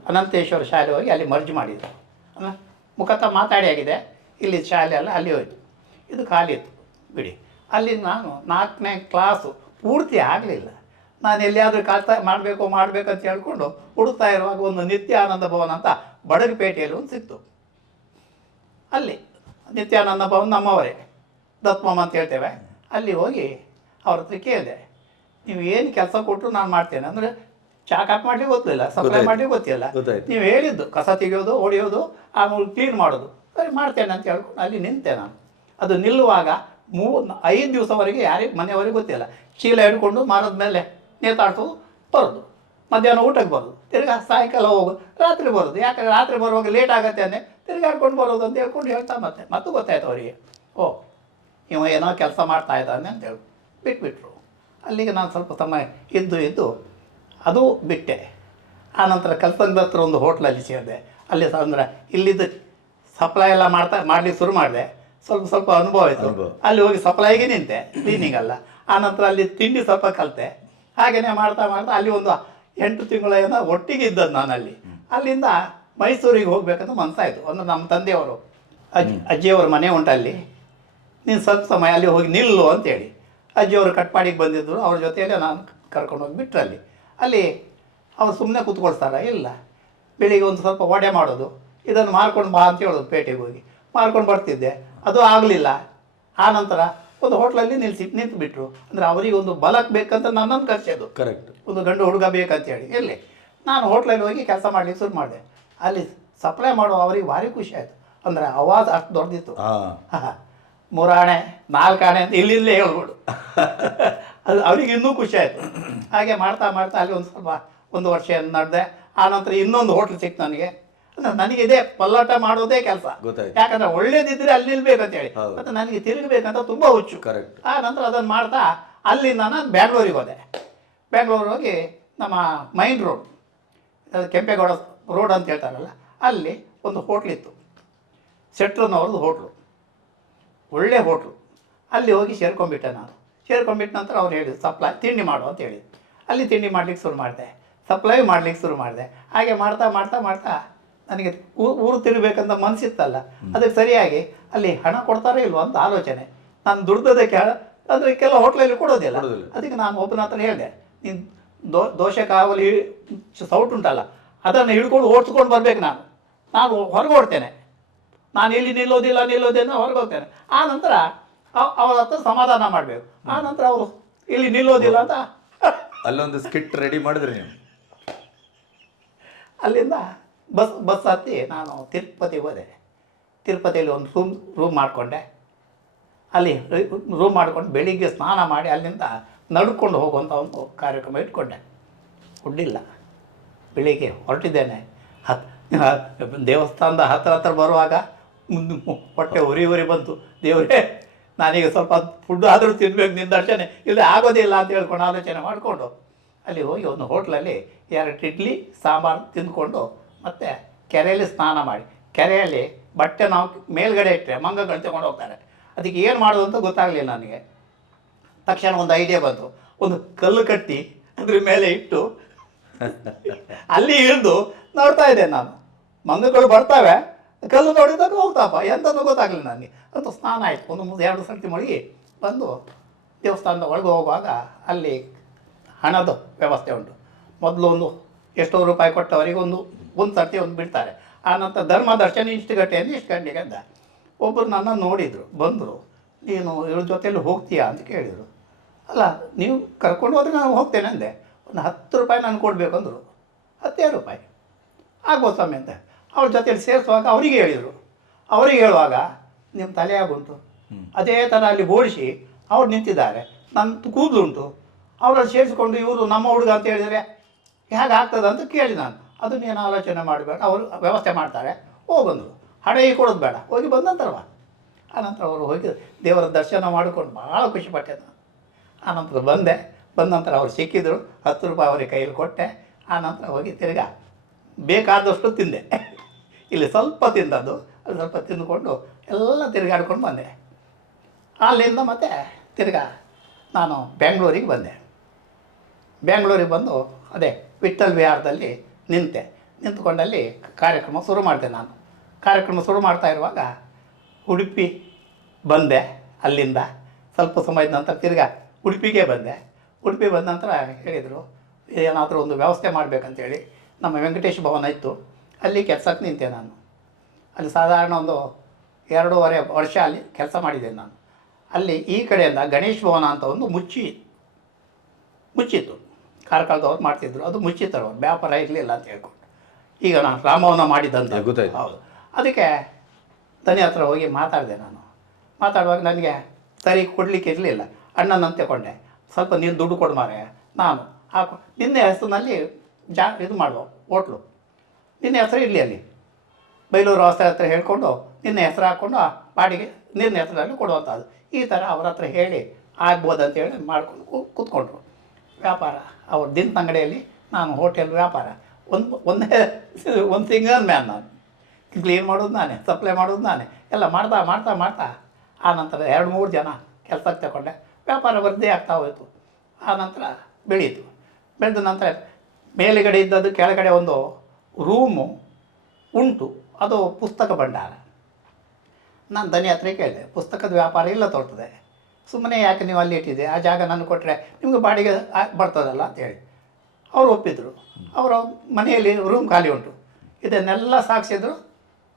ಅನಂತೇಶ್ವರ ಶಾಲೆ ಹೋಗಿ ಅಲ್ಲಿ ಮರ್ಜ್ ಮಾಡಿದರು. ಮುಖತಃ ಮಾತಾಡಿ ಆಗಿದೆ. ಇಲ್ಲಿ ಶಾಲೆ ಅಲ್ಲ ಅಲ್ಲಿ ಹೋಯಿತು. ಇದು ಖಾಲಿ ಇತ್ತು ಬಿಡಿ. ಅಲ್ಲಿ ನಾನು ನಾಲ್ಕನೇ ಕ್ಲಾಸು ಪೂರ್ತಿ ಆಗಲಿಲ್ಲ. ನಾನು ಎಲ್ಲಿಯಾದರೂ ಕಾಲ್ತ ಮಾಡಬೇಕು ಮಾಡಬೇಕು ಅಂತ ಹೇಳ್ಕೊಂಡು ಹುಡುಕ್ತಾ ಇರುವಾಗ ಒಂದು ನಿತ್ಯಾನಂದ ಭವನ ಅಂತ ಬಡಗಪೇಟೆಯಲ್ಲಿ ಒಂದು ಸಿಕ್ತು. ಅಲ್ಲಿ ನಿತ್ಯಾನಂದ ಭವನ್ ನಮ್ಮವರೇ. ದತ್ಮಮ್ಮ ಅಂತ ಹೇಳ್ತೇವೆ. ಅಲ್ಲಿ ಹೋಗಿ ಅವ್ರ ಹತ್ರ ಕೇಳಿದೆ. ನೀವು ಏನು ಕೆಲಸ ಕೊಟ್ಟರು ನಾನು ಮಾಡ್ತೇನೆ. ಅಂದರೆ ಚಾಕ್ ಹಾಕಿ ಮಾಡ್ಲಿಕ್ಕೆ ಗೊತ್ತಿಲ್ಲ ಸಪ್ಲೈ ಮಾಡ್ಲಿಕ್ಕೆ ಗೊತ್ತಿಲ್ಲ. ನೀವು ಹೇಳಿದ್ದು ಕಸ ತೆಗೆಯೋದು ಹೊಡೆಯೋದು ಆಮೇಲೆ ಕ್ಲೀನ್ ಮಾಡೋದು. ಸರಿ ಮಾಡ್ತೇನೆ ಅಂತ ಹೇಳ್ಕೊಂಡು ಅಲ್ಲಿ ನಿಂತೆ ನಾನು. ಅದು ನಿಲ್ಲುವಾಗ ಮೂ ಐದು ದಿವಸವರೆಗೆ ಯಾರಿಗೆ ಮನೆಯವರೆಗೆ ಗೊತ್ತಿಲ್ಲ. ಚೀಲ ಹಿಡ್ಕೊಂಡು ಮಾರದ ಮೇಲೆ ನೇತಾಡ್ಸೋದು ಬರೋದು. ಮಧ್ಯಾಹ್ನ ಊಟಕ್ಕೆ ಬರೋದು. ತಿರ್ಗಾ ಸಾಯಂಕಾಲ ಹೋಗೋದು ರಾತ್ರಿ ಬರೋದು. ಯಾಕಂದರೆ ರಾತ್ರಿ ಬರುವಾಗ ಲೇಟ್ ಆಗತ್ತೆ ಅಂದರೆ ತಿರ್ಗಾಡ್ಕೊಂಡು ಬರೋದು ಅಂತ ಹೇಳ್ಕೊಂಡು ಹೇಳ್ತಾ ಮತ್ತೆ. ಮತ್ತು ಗೊತ್ತಾಯ್ತು ಅವರಿಗೆ. ಓ ಇವ ಏನೋ ಕೆಲಸ ಮಾಡ್ತಾ ಇದ್ದಾನೆ ಅಂತ ಹೇಳಿ. ಬಿಟ್ಬಿಟ್ರು. ಅಲ್ಲಿಗೆ ನಾನು ಸ್ವಲ್ಪ ಸಮಯ ಇದ್ದು ಇದ್ದು ಅದು ಬಿಟ್ಟೆ. ಆನಂತರ ಕೆಲಸದ ಹತ್ರ ಒಂದು ಹೋಟ್ಲಲ್ಲಿ ಸೇರಿದೆ. ಅಲ್ಲಿ ಸಹ ಅಂದ್ರೆ ಇಲ್ಲಿದ್ದ ಸಪ್ಲೈ ಎಲ್ಲ ಮಾಡ್ತಾ ಮಾಡಲಿಕ್ಕೆ ಶುರು ಮಾಡಿದೆ. ಸ್ವಲ್ಪ ಸ್ವಲ್ಪ ಅನುಭವ ಆಯಿತು. ಅಲ್ಲಿ ಹೋಗಿ ಸಪ್ಲೈಗೆ ನಿಂತೆ. ಕ್ಲೀನಿಂಗ್ ಅಲ್ಲ. ಆನಂತರ ಅಲ್ಲಿ ತಿಂಡಿ ಸ್ವಲ್ಪ ಕಲಿತೆ. ಹಾಗೆಯೇ ಮಾಡ್ತಾ ಮಾಡ್ತಾ ಅಲ್ಲಿ ಒಂದು ಎಂಟು ತಿಂಗಳ ಒಟ್ಟಿಗೆ ಇದ್ದದ್ದು ನಾನು ಅಲ್ಲಿ ಅಲ್ಲಿಂದ ಮೈಸೂರಿಗೆ ಹೋಗ್ಬೇಕಂತ ಮನಸ್ಸಾಯಿತು ಒಂದು ನಮ್ಮ ತಂದೆಯವರು ಅಜ್ಜಿ ಅಜ್ಜಿಯವ್ರ ಮನೆ ಉಂಟು ಅಲ್ಲಿ. ನೀನು ಸ್ವಲ್ಪ ಸಮಯ ಅಲ್ಲಿ ಹೋಗಿ ನಿಲ್ಲು ಅಂತೇಳಿ. ಅಜ್ಜಿಯವರು ಕಟ್ಪಾಡಿಗೆ ಬಂದಿದ್ದರು ಅವ್ರ ಜೊತೆಯಲ್ಲೇ ನಾನು ಕರ್ಕೊಂಡು ಹೋಗಿ ಬಿಟ್ರು ಅಲ್ಲಿ. ಅಲ್ಲಿ ಅವ್ರು ಸುಮ್ಮನೆ ಕೂತ್ಕೊಳ್ತಾರ? ಇಲ್ಲ. ಬೆಳಿಗ್ಗೆ ಒಂದು ಸ್ವಲ್ಪ ವಡೆ ಮಾಡೋದು. ಇದನ್ನು ಮಾರ್ಕೊಂಡು ಬಾ ಅಂತ ಹೇಳೋದು ಪೇಟೆಗೆ ಹೋಗಿ. ಮಾರ್ಕೊಂಡು ಬರ್ತಿದ್ದೆ. ಅದು ಆಗಲಿಲ್ಲ. ಆನಂತರ ಒಂದು ಹೋಟ್ಲಲ್ಲಿ ನಿಲ್ಸಿ ನಿಂತು ಬಿಟ್ರು ಅಂದರೆ ಅವರಿಗೆ ಒಂದು ಬಲಕ್ಕೆ ಬೇಕಂತ ನನ್ನೊಂದು ಖರ್ಚು ಅದು ಕರೆಕ್ಟ್ ಒಂದು ಗಂಡು ಹುಡುಗ ಬೇಕಂತೇಳಿ. ಎಲ್ಲಿ ನಾನು ಹೋಟ್ಲಲ್ಲಿ ಹೋಗಿ ಕೆಲಸ ಮಾಡ್ಲಿಕ್ಕೆ ಶುರು ಮಾಡಿದೆ. ಅಲ್ಲಿ ಸಪ್ಲೈ ಮಾಡೋ ಅವರಿಗೆ ಭಾರಿ ಖುಷಿ ಆಯಿತು. ಅಂದರೆ ಅವಾಜ್ ಅಷ್ಟು ದೊಡ್ಡದಿತ್ತು ಮೂರು ಆಣೆ ಮೂರಾಣೆ ನಾಲ್ಕಾಣೆ ಅಂತ ಇಲ್ಲಿಂದಲೇ ಹೇಳ್ಬಿಡು ಅದು ಅವ್ರಿಗೆ ಇನ್ನೂ ಖುಷಿ ಆಯಿತು. ಹಾಗೆ ಮಾಡ್ತಾ ಮಾಡ್ತಾ ಅಲ್ಲಿ ಒಂದು ಸ್ವಲ್ಪ ಒಂದು ವರ್ಷ ನಡೆದೆ. ಆನಂತರ ಇನ್ನೊಂದು ಹೋಟ್ಲ್ ಸಿಕ್ತು ನನಗೆ. ನನಗೆ ಇದೆ ಪಲ್ಲಾಟ ಮಾಡೋದೇ ಕೆಲಸ. ಯಾಕಂದ್ರೆ ಒಳ್ಳೇದಿದ್ರೆ ಅಲ್ಲಿ ನಿಲ್ಬೇಕಂತ ಹೇಳಿ ಮತ್ತೆ ನನಗೆ ತಿರುಗಬೇಕಂತ ತುಂಬಾ ಹುಚ್ಚು. ಕರೆಕ್ಟ್ ಆ ನಂತರ ಅದನ್ನು ಮಾಡ್ತಾ ಅಲ್ಲಿಂದ ನಾನು ಬ್ಯಾಂಗ್ಳೂರಿಗೆ ಹೋದೆ. ಬ್ಯಾಂಗ್ಳೂರಿಗೆ ಹೋಗಿ ನಮ್ಮ ಮೈನ್ ರೋಡ್ ಕೆಂಪೇಗೌಡ ರೋಡ್ ಅಂತ ಹೇಳ್ತಾರಲ್ಲ ಅಲ್ಲಿ ಒಂದು ಹೋಟ್ಲಿತ್ತು ಶೆಟ್ರನವ್ರದ್ದು ಹೋಟ್ಲು. ಒಳ್ಳೆ ಹೋಟ್ಲು. ಅಲ್ಲಿ ಹೋಗಿ ಸೇರ್ಕೊಂಡ್ಬಿಟ್ಟೆ ನಾನು. ಸೇರ್ಕೊಂಡ್ಬಿಟ್ಟ ನಂತರ ಅವ್ರು ಹೇಳಿದ್ರು ಸಪ್ಲೈ ತಿಂಡಿ ಮಾಡು ಅಂತ ಹೇಳಿ ಅಲ್ಲಿ ತಿಂಡಿ ಮಾಡ್ಲಿಕ್ಕೆ ಶುರು ಮಾಡಿದೆ. ಸಪ್ಲೈ ಮಾಡ್ಲಿಕ್ಕೆ ಶುರು ಮಾಡಿದೆ. ಹಾಗೆ ಮಾಡ್ತಾ ಮಾಡ್ತಾ ಮಾಡ್ತಾ ನನಗೆ ಊರು ತಿರುಗಬೇಕಂತ ಮನಸ್ಸಿತ್ತಲ್ಲ ಅದಕ್ಕೆ ಸರಿಯಾಗಿ ಅಲ್ಲಿ ಹಣ ಕೊಡ್ತಾರೋ ಇಲ್ವೋ ಅಂತ ಆಲೋಚನೆ. ನಾನು ದುಡ್ದದಕ್ಕೆ ಅಂದರೆ ಕೆಲವು ಹೋಟ್ಲಲ್ಲಿ ಕೊಡೋದಿಲ್ಲ. ಅದಕ್ಕೆ ನಾನು ಒಬ್ಬನ ಹತ್ರ ಹೇಳಿದೆ ನೀನು ದೋ ದೋಸೆ ಕಾವಲಿ ಸೌಟ್ ಉಂಟಲ್ಲ ಅದನ್ನು ಹಿಡ್ಕೊಂಡು ಓಡಿಸ್ಕೊಂಡು ಬರಬೇಕು ನಾನು. ನಾನು ಹೊರಗೆ ಓಡ್ತೇನೆ ನಾನು ಇಲ್ಲಿ ನಿಲ್ಲೋದಿಲ್ಲ ನಿಲ್ಲೋದಿಲ್ಲ ಹೊರಗೆ ಹೋಗ್ತೇನೆ. ಆ ನಂತರ ಅವ್ರ ಹತ್ರ ಸಮಾಧಾನ ಮಾಡಬೇಕು. ಆ ನಂತರ ಅವರು ಇಲ್ಲಿ ನಿಲ್ಲೋದಿಲ್ಲ ಅಂತ. ಅಲ್ಲೊಂದು ಸ್ಕಿಟ್ ರೆಡಿ ಮಾಡಿದ್ರಿ ನೀವು. ಅಲ್ಲಿಂದ ಬಸ್ ಬಸ್ ಹತ್ತಿ ನಾನು ತಿರುಪತಿ ಹೋದೆ. ತಿರುಪತಿಯಲ್ಲಿ ಒಂದು ರೂಮ್ ರೂಮ್ ಮಾಡಿಕೊಂಡೆ. ಅಲ್ಲಿ ರೂಮ್ ಮಾಡ್ಕೊಂಡು ಬೆಳಿಗ್ಗೆ ಸ್ನಾನ ಮಾಡಿ ಅಲ್ಲಿಂದ ನಡ್ಕೊಂಡು ಹೋಗುವಂಥ ಒಂದು ಕಾರ್ಯಕ್ರಮ ಇಟ್ಕೊಂಡೆ. ಹುಡ್ಡಿಲ್ಲ ಬೆಳಿಗ್ಗೆ ಹೊರಟಿದ್ದೇನೆ. ಹತ್ ದೇವಸ್ಥಾನದ ಹತ್ರ ಹತ್ರ ಬರುವಾಗ ಮುಂದೆ ಹೊಟ್ಟೆ ಉರಿ ಉರಿ ಬಂತು. ದೇವರೇ, ನಾನೀಗ ಸ್ವಲ್ಪ ಫುಡ್ ಆದರೂ ತಿನ್ಬೇಕು, ನಿನ್ನ ದರ್ಶನೆ. ಇಲ್ಲ ಆಗೋದಿಲ್ಲ ಅಂತ ಹೇಳ್ಕೊಂಡು ಆಲೋಚನೆ ಮಾಡಿಕೊಂಡು ಅಲ್ಲಿ ಹೋಗಿ ಒಂದು ಹೋಟ್ಲಲ್ಲಿ ಎರಡು ಇಡ್ಲಿ, ಸಾಂಬಾರು ತಿಂದ್ಕೊಂಡು ಮತ್ತೆ ಕೆರೆಯಲ್ಲಿ ಸ್ನಾನ ಮಾಡಿ, ಕೆರೆಯಲ್ಲಿ ಬಟ್ಟೆ ನಾವು ಮೇಲ್ಗಡೆ ಇಟ್ಟರೆ ಮಂಗಗಳು ತಗೊಂಡು ಹೋಗ್ತಾರೆ. ಅದಕ್ಕೆ ಏನು ಮಾಡೋದು ಅಂತ ಗೊತ್ತಾಗಲಿಲ್ಲ ನನಗೆ. ತಕ್ಷಣ ಒಂದು ಐಡಿಯಾ ಬಂತು. ಒಂದು ಕಲ್ಲು ಕಟ್ಟಿ ಅದ್ರ ಮೇಲೆ ಇಟ್ಟು ಅಲ್ಲಿ ಇಳಿದು ನೋಡ್ತಾ ಇದ್ದೆ ನಾನು. ಮಂಗಗಳು ಬರ್ತವೆ, ಕಲ್ಲು ನೋಡಿದಾಗ ಹೋಗ್ತಾಪ ಎಂತನೂ ಗೊತ್ತಾಗಲಿಲ್ಲ ನನಗೆ. ಅಂತ ಸ್ನಾನ ಆಯಿತು. ಒಂದು ಮುಂದೆ ಎರಡು ಸರ್ತಿ ಮುಳುಗಿ ಬಂದು ದೇವಸ್ಥಾನದ ಒಳಗೆ ಹೋಗುವಾಗ ಅಲ್ಲಿ ಹಣದ ವ್ಯವಸ್ಥೆ ಉಂಟು. ಮೊದಲು ಒಂದು ಎಷ್ಟೋ ರೂಪಾಯಿ ಕೊಟ್ಟವರಿಗೆ ಒಂದು ಒಂದು ಸರ್ತಿ ಒಂದು ಬಿಡ್ತಾರೆ ಆನಂತರ ಧರ್ಮ ದರ್ಶನ ಇಷ್ಟು ಗಂಟೆಯಿಂದ ಇಷ್ಟು ಗಂಟೆಗೆ ಅಂತ ಒಬ್ಬರು ನನ್ನ ನೋಡಿದರು ಬಂದರು ನೀನು ಇವ್ರ ಜೊತೆಯಲ್ಲಿ ಹೋಗ್ತೀಯಾ? ಅಂತ ಕೇಳಿದರು. ಅಲ್ಲ ನೀವು ಕರ್ಕೊಂಡು ಹೋದ್ರೆ ನಾನು ಹೋಗ್ತೇನೆ ಅಂದೆ. ಒಂದು ಹತ್ತು ರೂಪಾಯಿ ನಾನು ಕೊಡಬೇಕು ಅಂದರು. ಹತ್ತೇ ರೂಪಾಯಿ. ಆಗ್ಬೋದು ಸ್ವಾಮಿ ಅಂತ ಅವ್ರ ಜೊತೆಯಲ್ಲಿ ಸೇರಿಸುವಾಗ ಅವರಿಗೆ ಹೇಳಿದರು. ಅವರಿಗೆ ಹೇಳುವಾಗ ನಿಮ್ಮ ತಲೆ ಆಗುಂಟು. ಅದೇ ಥರ ಅಲ್ಲಿ ಓಡಿಸಿ ಅವ್ರು ನಿಂತಿದ್ದಾರೆ. ನನ್ನ ಕೂದಲುಂಟು. ಅವರಲ್ಲಿ ಸೇರಿಸಿಕೊಂಡು ಇವರು ನಮ್ಮ ಹುಡುಗ ಅಂತ ಹೇಳಿದರೆ ಹೇಗೆ ಆಗ್ತದೆ ಅಂತ ಕೇಳಿ ನಾನು. ಅದು ನೀನು ಆಲೋಚನೆ ಮಾಡಬೇಡ, ಅವರು ವ್ಯವಸ್ಥೆ ಮಾಡ್ತಾರೆ ಹೋಗಂದರು ಹಣ ಈ ಕೊಡೋದು ಬೇಡ, ಹೋಗಿ ಬಂದಂತಾರವ ಆನಂತರ ಅವರು ಹೋಗಿ ದೇವರ ದರ್ಶನ ಮಾಡಿಕೊಂಡು ಭಾಳ ಖುಷಿಪಟ್ಟೆ ನಾನು. ಆನಂತರ ಬಂದೆ, ಬಂದ ನಂತರ ಅವರು ಸಿಕ್ಕಿದ್ರು, ಹತ್ತು ರೂಪಾಯಿ ಅವರಿಗೆ ಕೈಯಲ್ಲಿ ಕೊಟ್ಟೆ ಆನಂತರ ಹೋಗಿ ತಿರ್ಗಾ ಬೇಕಾದಷ್ಟು ತಿಂದೆ. ಇಲ್ಲಿ ಸ್ವಲ್ಪ ತಿಂದದ್ದು, ಅಲ್ಲಿ ಸ್ವಲ್ಪ ತಿಂದುಕೊಂಡು ಎಲ್ಲ ತಿರುಗಾಡ್ಕೊಂಡು ಬಂದೆ. ಅಲ್ಲಿಂದ ಮತ್ತೆ ತಿರ್ಗ ನಾನು ಬೆಂಗಳೂರಿಗೆ ಬಂದೆ. ಬೆಂಗಳೂರಿಗೆ ಬಂದು ಅದೇ ವಿಠಲ್ ವಿಹಾರದಲ್ಲಿ ನಿಂತೆ ನಿಂತುಕೊಂಡಲ್ಲಿ ಕಾರ್ಯಕ್ರಮ ಶುರು ಮಾಡಿದೆ ನಾನು. ಕಾರ್ಯಕ್ರಮ ಶುರು ಮಾಡ್ತಾ ಇರುವಾಗ ಉಡುಪಿ ಬಂದೆ ಅಲ್ಲಿಂದ. ಸ್ವಲ್ಪ ಸಮಯದ ನಂತರ ತಿರ್ಗಾ ಉಡುಪಿಗೆ ಬಂದೆ. ಉಡುಪಿ ಬಂದ ನಂತರ ಹೇಳಿದರು, ಏನಾದರೂ ಒಂದು ವ್ಯವಸ್ಥೆ ಮಾಡಬೇಕಂತೇಳಿ. ನಮ್ಮ ವೆಂಕಟೇಶ್ ಭವನ ಇತ್ತು. ಅಲ್ಲಿ ಕೆಲಸಕ್ಕೆ ನಿಂತೆ ನಾನು. ಅಲ್ಲಿ ಸಾಧಾರಣ ಒಂದು ಎರಡೂವರೆ ವರ್ಷ ಅಲ್ಲಿ ಕೆಲಸ ಮಾಡಿದೆ ನಾನು. ಅಲ್ಲಿ ಈ ಕಡೆಯಿಂದ ಗಣೇಶ್ ಭವನ ಅಂತ ಒಂದು ಮುಚ್ಚಿ, ಮುಚ್ಚಿತ್ತು. ಕಾರ್ಕಳದವ್ರು ಮಾಡ್ತಿದ್ರು. ಅದು ಮುಚ್ಚಿತ್ತರು ವ್ಯಾಪಾರ ಇರಲಿಲ್ಲ ಅಂತ ಹೇಳ್ಕೊಂಡು. ಈಗ ನಾನು ರಾಮವನ ಮಾಡಿದ್ದಂತ ಗೊತ್ತಾಯ್ತು. ಹೌದು. ಅದಕ್ಕೆ ದನಿ ಹತ್ರ ಹೋಗಿ ಮಾತಾಡಿದೆ ನಾನು. ಮಾತಾಡುವಾಗ ನನಗೆ ಸರಿ ಕೊಡಲಿಕ್ಕೆ ಇರಲಿಲ್ಲ. ಅಣ್ಣನಂತ ತಗೊಂಡೆ ಸ್ವಲ್ಪ ನೀನು ದುಡ್ಡು ಕೊಡು ಮಾರೆ ನಾನು ಹಾಕು. ನಿನ್ನೆ ಹೆಸರಿನಲ್ಲಿ ಜಾ ಇದು ಮಾಡುವ ಹೋಟ್ಲು. ನಿನ್ನೆ ಹೆಸರು ಇರಲಿ ಅಲ್ಲಿ. ಬೈಲೂರು ರಸ್ತೆ ಹತ್ರ ಹೇಳ್ಕೊಂಡು ನಿನ್ನ ಹೆಸರು ಹಾಕ್ಕೊಂಡು ಆ ಬಾಡಿಗೆ ನಿನ್ನ ಹೆಸರಲ್ಲಿ ಕೊಡುವಂಥದ್ದು ಈ ಥರ ಅವ್ರ ಹತ್ರ ಹೇಳಿ ಆಗ್ಬೋದು ಅಂತೇಳಿ ಮಾಡ್ಕೊಂಡು ಕೂತ್ಕೊಂಡ್ರು. ವ್ಯಾಪಾರ ಅವ್ರ ದಿನದ ಅಂಗಡಿಯಲ್ಲಿ ನಾನು ಹೋಟೆಲ್ ವ್ಯಾಪಾರ. ಒಂದು, ಒಂದೇ ಒಂದು ಸಿಂಗಲ್ ಮ್ಯಾನ್ ನಾನು. ಕ್ಲೀನ್ ಮಾಡೋದು ನಾನೇ, ಸಪ್ಲೈ ಮಾಡೋದು ನಾನೇ. ಎಲ್ಲ ಮಾಡ್ತಾ ಮಾಡ್ತಾ ಮಾಡ್ತಾ. ಆ ನಂತರ ಎರಡು, ಮೂರು ಜನ ಕೆಲಸಕ್ಕೆ ತಗೊಂಡೆ ವ್ಯಾಪಾರ ವೃದ್ಧಿ ಆಗ್ತಾ ಹೋಯಿತು. ಆ ನಂತರ ಬೆಳೀತು. ಬೆಳೆದ ನಂತರ ಮೇಲುಗಡೆ ಇದ್ದದ್ದು ಕೆಳಗಡೆ ಒಂದು ರೂಮು ಉಂಟು. ಅದು ಪುಸ್ತಕ ಭಂಡಾರ. ನಾನು ದನಿ ಹತ್ರ ಕೇಳಿದೆ. ಪುಸ್ತಕದ ವ್ಯಾಪಾರ ಇಲ್ಲ ತೋರ್ತದೆ. ಸುಮ್ಮನೆ ಯಾಕೆ ನೀವು ಅಲ್ಲಿ ಇಟ್ಟಿದೆ ಆ ಜಾಗ ನಾನು ಕೊಟ್ಟರೆ ನಿಮಗೆ ಬಾಡಿಗೆ ಬರ್ತದಲ್ಲ ಅಂತೇಳಿ ಅವರು ಒಪ್ಪಿದ್ರು. ಅವರ ಮನೆಯಲ್ಲಿ ರೂಮ್ ಖಾಲಿ ಉಂಟು. ಇದನ್ನೆಲ್ಲ ಸಾಗಿಸಿದ್ರು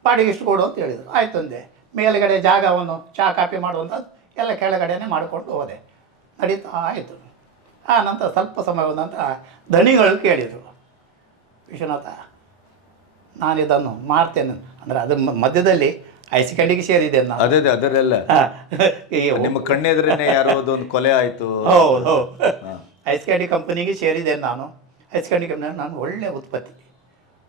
ಬಾಡಿಗೆ ಇಷ್ಟು ಕೊಡು ಅಂತ ಹೇಳಿದರು. ಆಯ್ತು ಅಂದೆ. ಮೇಲುಗಡೆ ಜಾಗವನ್ನು ಚಹಾ ಕಾಫಿ ಮಾಡುವಂಥದ್ದು ಎಲ್ಲ ಕೆಳಗಡೆನೇ ಮಾಡಿಕೊಂಡು ಹೋದೆ. ನಡೀತಾ ಆಯಿತು ಆ ನಂತರ ಸ್ವಲ್ಪ ಸಮಯದ ನಂತರ ದಣಿಗಳು ಕೇಳಿದರು. ವಿಶ್ವನಾಥ, ನಾನಿದನ್ನು ಮಾಡ್ತೇನೆ. ಅಂದರೆ ಅದ್ರ ಮ- ಮಧ್ಯದಲ್ಲಿ ಐಸಿಕಂಡಿಗೆ ಸೇರಿದೆ ನಾನು ಅದೇ ಅದೇ ಅದರಲ್ಲ. ನಿಮ್ಮ ಕಣ್ಣೆದ್ರೇನೆ ಯಾರೋ ಅದೊಂದು ಕೊಲೆ ಆಯ್ತು. ಹೌದು ಐಸ್ ಕ್ಯಾಂಡಿ ಕಂಪನಿಗೆ ಸೇರಿದೆ ನಾನು. ಕ್ಯಾಂಡಿ ಕಂಪ್ನಿ ನಾನು ಒಳ್ಳೆ ಉತ್ಪತ್ತಿ.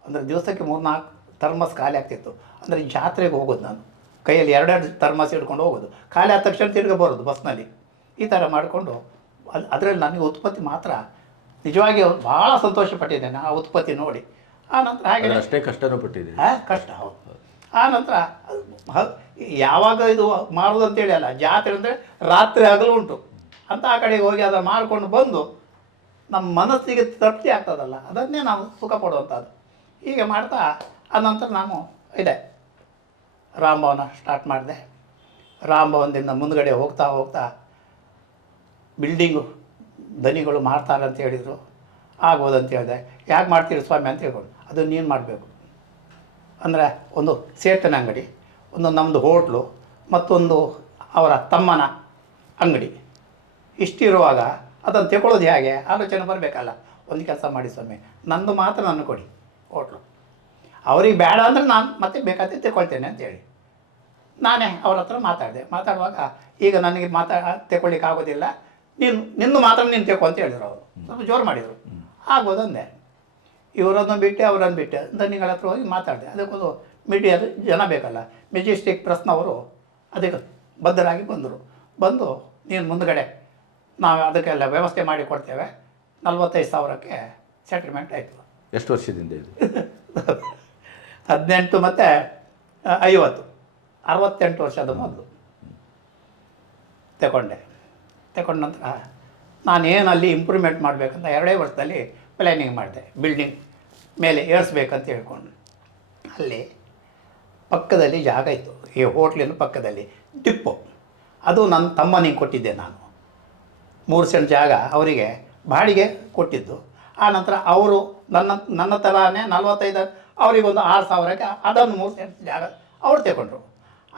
ಅಂದರೆ ದಿವಸಕ್ಕೆ ಮೂರು ನಾಲ್ಕು ಥರ್ಮಸ್ ಖಾಲಿ ಆಗ್ತಿತ್ತು. ಅಂದರೆ ಜಾತ್ರೆಗೆ ಹೋಗೋದು ನಾನು. ಕೈಯಲ್ಲಿ ಎರಡೆರಡು ಥರ್ಮಸ್ ಹಿಡ್ಕೊಂಡು ಹೋಗೋದು. ಖಾಲಿ ಆದ ತಕ್ಷಣ ತಿರ್ಗಿ ಬರೋದು ಬಸ್ನಲ್ಲಿ. ಈ ಥರ ಮಾಡಿಕೊಂಡು ಅದು ಅದರಲ್ಲಿ ನನಗೆ ಉತ್ಪತ್ತಿ ಮಾತ್ರ ನಿಜವಾಗಿ ಭಾಳ ಸಂತೋಷ ಪಟ್ಟಿದ್ದೇನೆ ಆ ಉತ್ಪತ್ತಿ ನೋಡಿ. ಆ ನಂತರ ಹಾಗೆ ಅಷ್ಟೇ ಕಷ್ಟನೂ ಪಟ್ಟಿದ್ದೀನಿ ಹಾಂ ಕಷ್ಟ ಹೌದು. ಆ ನಂತರ ಯಾವಾಗ ಇದು ಮಾಡೋದು ಅಂತೇಳಿ ಅಲ್ಲ, ಜಾತ್ರೆ ಅಂದರೆ ರಾತ್ರಿ ಹಗಲು ಉಂಟು. ಅಂತ ಆ ಕಡೆಗೆ ಹೋಗಿ ಅದನ್ನು ಮಾಡಿಕೊಂಡು ಬಂದು ನಮ್ಮ ಮನಸ್ಸಿಗೆ ತೃಪ್ತಿ ಆಗ್ತದಲ್ಲ, ಅದನ್ನೇ ನಾವು ಸುಖ ಪಡುವಂಥದ್ದು. ಹೀಗೆ ಮಾಡ್ತಾ ಆ ನಂತರ ನಾನು ಇದೆ. ರಾಮಭವನ ಸ್ಟಾರ್ಟ್ ಮಾಡಿದೆ. ರಾಮಭವನದಿಂದ ಮುಂದುಗಡೆ ಹೋಗ್ತಾ ಹೋಗ್ತಾ ಬಿಲ್ಡಿಂಗು ದನಿಗಳು ಮಾಡ್ತಾರೆ ಅಂತ ಹೇಳಿದರು. ಆಗ್ಬೋದು ಅಂತ ಹೇಳಿದೆ. ಯಾಕೆ ಮಾಡ್ತೀರಿ ಸ್ವಾಮಿ ಅಂತ ಹೇಳ್ಕೊಂಡು, ಅದು ನೀನು ಮಾಡಬೇಕು. ಅಂದರೆ ಒಂದು ಸೇತನ ಅಂಗಡಿ ಒಂದು ನಮ್ಮದು ಹೋಟ್ಲು ಮತ್ತೊಂದು ಅವರ ತಮ್ಮನ ಅಂಗಡಿ. ಇಷ್ಟಿರುವಾಗ ಅದನ್ನು ತಗೊಳ್ಳೋದು ಹೇಗೆ? ಆಲೋಚನೆ ಬರಬೇಕಲ್ಲ. ಒಂದು ಕೆಲಸ ಮಾಡಿ ಸ್ವಾಮಿ ನಂದು ಮಾತ್ರ ನಾನು ಕೊಡಿ ಹೋಟ್ಲು. ಅವ್ರಿಗೆ ಬೇಡ ಅಂದರೆ ನಾನು ಮತ್ತೆ ಬೇಕಾದ್ರೆ ತಗೊಳ್ತೇನೆ ಅಂತೇಳಿ ನಾನೇ ಅವ್ರ ಹತ್ರ ಮಾತಾಡಿದೆ. ಮಾತಾಡುವಾಗ ಈಗ ನನಗೆ ಮಾತಾ ತಗೊಳ್ಳಿಕ್ಕೆ ಆಗೋದಿಲ್ಲ. ನೀನು ನಿಂದು ಮಾತ್ರ ನೀನು ತೆಕೊ ಅಂತ ಹೇಳಿದ್ರು ಅವರು. ಸ್ವಲ್ಪ ಜೋರು ಮಾಡಿದರು. ಆಗ್ಬೋದು ಅಂದೆ. ಇವರನ್ನು ಬಿಟ್ಟೆ ಅವರನ್ನು ಬಿಟ್ಟೆ. ಧನಿಗಳ ಹತ್ರ ಹೋಗಿ ಮಾತಾಡಿದೆ. ಅದಕ್ಕೊಂದು ಮೀಡಿಯಾದ ಜನ ಬೇಕಲ್ಲ. ಮೆಜೆಸ್ಟಿಕ್ ಪ್ರೆಸ್ನವರು ಅದಕ್ಕೆ ಬದ್ಧರಾಗಿ ಬಂದರು. ಬಂದು ನೀನು ಮುಂದಗಡೆ. ನಾವು ಅದಕ್ಕೆಲ್ಲ ವ್ಯವಸ್ಥೆ ಮಾಡಿ ಕೊಡ್ತೇವೆ. ನಲ್ವತ್ತೈದು ಸಾವಿರಕ್ಕೆ ಸೆಟಲ್ಮೆಂಟ್ ಆಯಿತು. ಎಷ್ಟು ವರ್ಷದಿಂದ ಇದು? ಹದಿನೆಂಟು ಮತ್ತು ಐವತ್ತು. ಅರವತ್ತೆಂಟು ವರ್ಷದ ಮೊದಲು. ತಗೊಂಡೆ ತಗೊಂಡ ನಂತರ ನಾನೇನಲ್ಲಿ ಇಂಪ್ರೂವ್ಮೆಂಟ್ ಮಾಡಬೇಕಂತ ಎರಡೇ ವರ್ಷದಲ್ಲಿ ಪ್ಲ್ಯಾನಿಂಗ್ ಮಾಡಿದೆ. ಬಿಲ್ಡಿಂಗ್ ಮೇಲೆ ಏರಿಸ್ಬೇಕಂತ ಹೇಳ್ಕೊಂಡು ಅಲ್ಲಿ ಪಕ್ಕದಲ್ಲಿ ಜಾಗ ಇತ್ತು. ಈ ಹೋಟ್ಲಿನ ಪಕ್ಕದಲ್ಲಿ ಟಿಪ್ಪು. ಅದು ನನ್ನ ತಮ್ಮನಿಗೆ ಕೊಟ್ಟಿದ್ದೆ ನಾನು. ಮೂರು ಸೆಂಟ್ ಜಾಗ ಅವರಿಗೆ ಬಾಡಿಗೆ ಕೊಟ್ಟಿದ್ದು. ಆ ನಂತರ ಅವರು ನನ್ನ ನನ್ನ ಥರನೇ ನಲ್ವತ್ತೈದು, ಅವರಿಗೊಂದು ಆರು ಸಾವಿರಕ್ಕೆ ಅದನ್ನು ಮೂರು ಸೆಂಟ್ ಜಾಗ ಅವ್ರು ತಗೊಂಡ್ರು.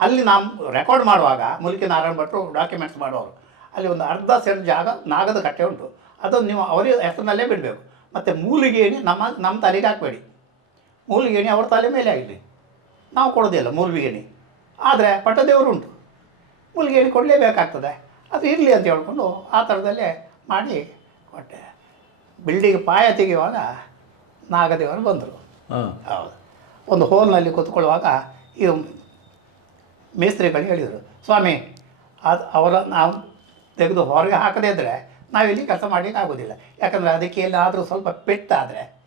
ಅಲ್ಲಿ ನಾವು ರೆಕಾರ್ಡ್ ಮಾಡುವಾಗ ಮುಲ್ಕಿ ನಾರಾಯಣ ಭಟ್ರು ಡಾಕ್ಯುಮೆಂಟ್ಸ್ ಮಾಡೋರು ಅಲ್ಲಿ ಒಂದು ಅರ್ಧ ಸೆಂಟ್ ಜಾಗ ನಾಗದ ಕಟ್ಟೆ ಉಂಟು. ಅದನ್ನು ನೀವು ಅವರಿಗೆ ಹೆಸರಿನಲ್ಲೇ ಬಿಡಬೇಕು. ಮತ್ತು ಮೂಲಿಗೇಣಿ ನಮ್ಮ ನಮ್ಮ ತಲೆಗೆ ಹಾಕಬೇಡಿ. ಮೂಲಿಗೇಣಿ ಅವ್ರ ತಲೆ ಮೇಲೆ ಆಗಲಿ ನಾವು ಕೊಡೋದಿಲ್ಲ ಮೂಲಿಗೇಣಿ ಆದರೆ ಪಟ್ಟದೇವರು ಉಂಟು. ಮೂಲಿಗೇಣಿ ಕೊಡಲೇಬೇಕಾಗ್ತದೆ ಅದು ಇರಲಿ ಅಂತ ಹೇಳ್ಕೊಂಡು ಆ ಥರದಲ್ಲೇ ಮಾಡಿ ಕೊಟ್ಟೆ. ಬಿಲ್ಡಿಂಗ್ ಪಾಯ ತೆಗೆಯುವಾಗ ನಾಗದೇವರು ಬಂದರು. ಹೌದು. ಒಂದು ಹೋಲ್ನಲ್ಲಿ ಕೂತ್ಕೊಳ್ಳುವಾಗ ಈ ಮೇಸ್ತ್ರಿಗಳು ಹೇಳಿದರು ಸ್ವಾಮಿ ಅದು ಅವರ ನಾವು ತೆಗೆದು ಹೊರಗೆ ಹಾಕದೇ ಇದ್ದರೆ ನಾವಿಲ್ಲಿ ಕೆಲಸ ಮಾಡಲಿಕ್ಕೆ ಆಗೋದಿಲ್ಲ. ಯಾಕಂದರೆ ಅದಕ್ಕೆ ಎಲ್ಲಾದರೂ ಸ್ವಲ್ಪ ಪೆಟ್ಟಾದರೆ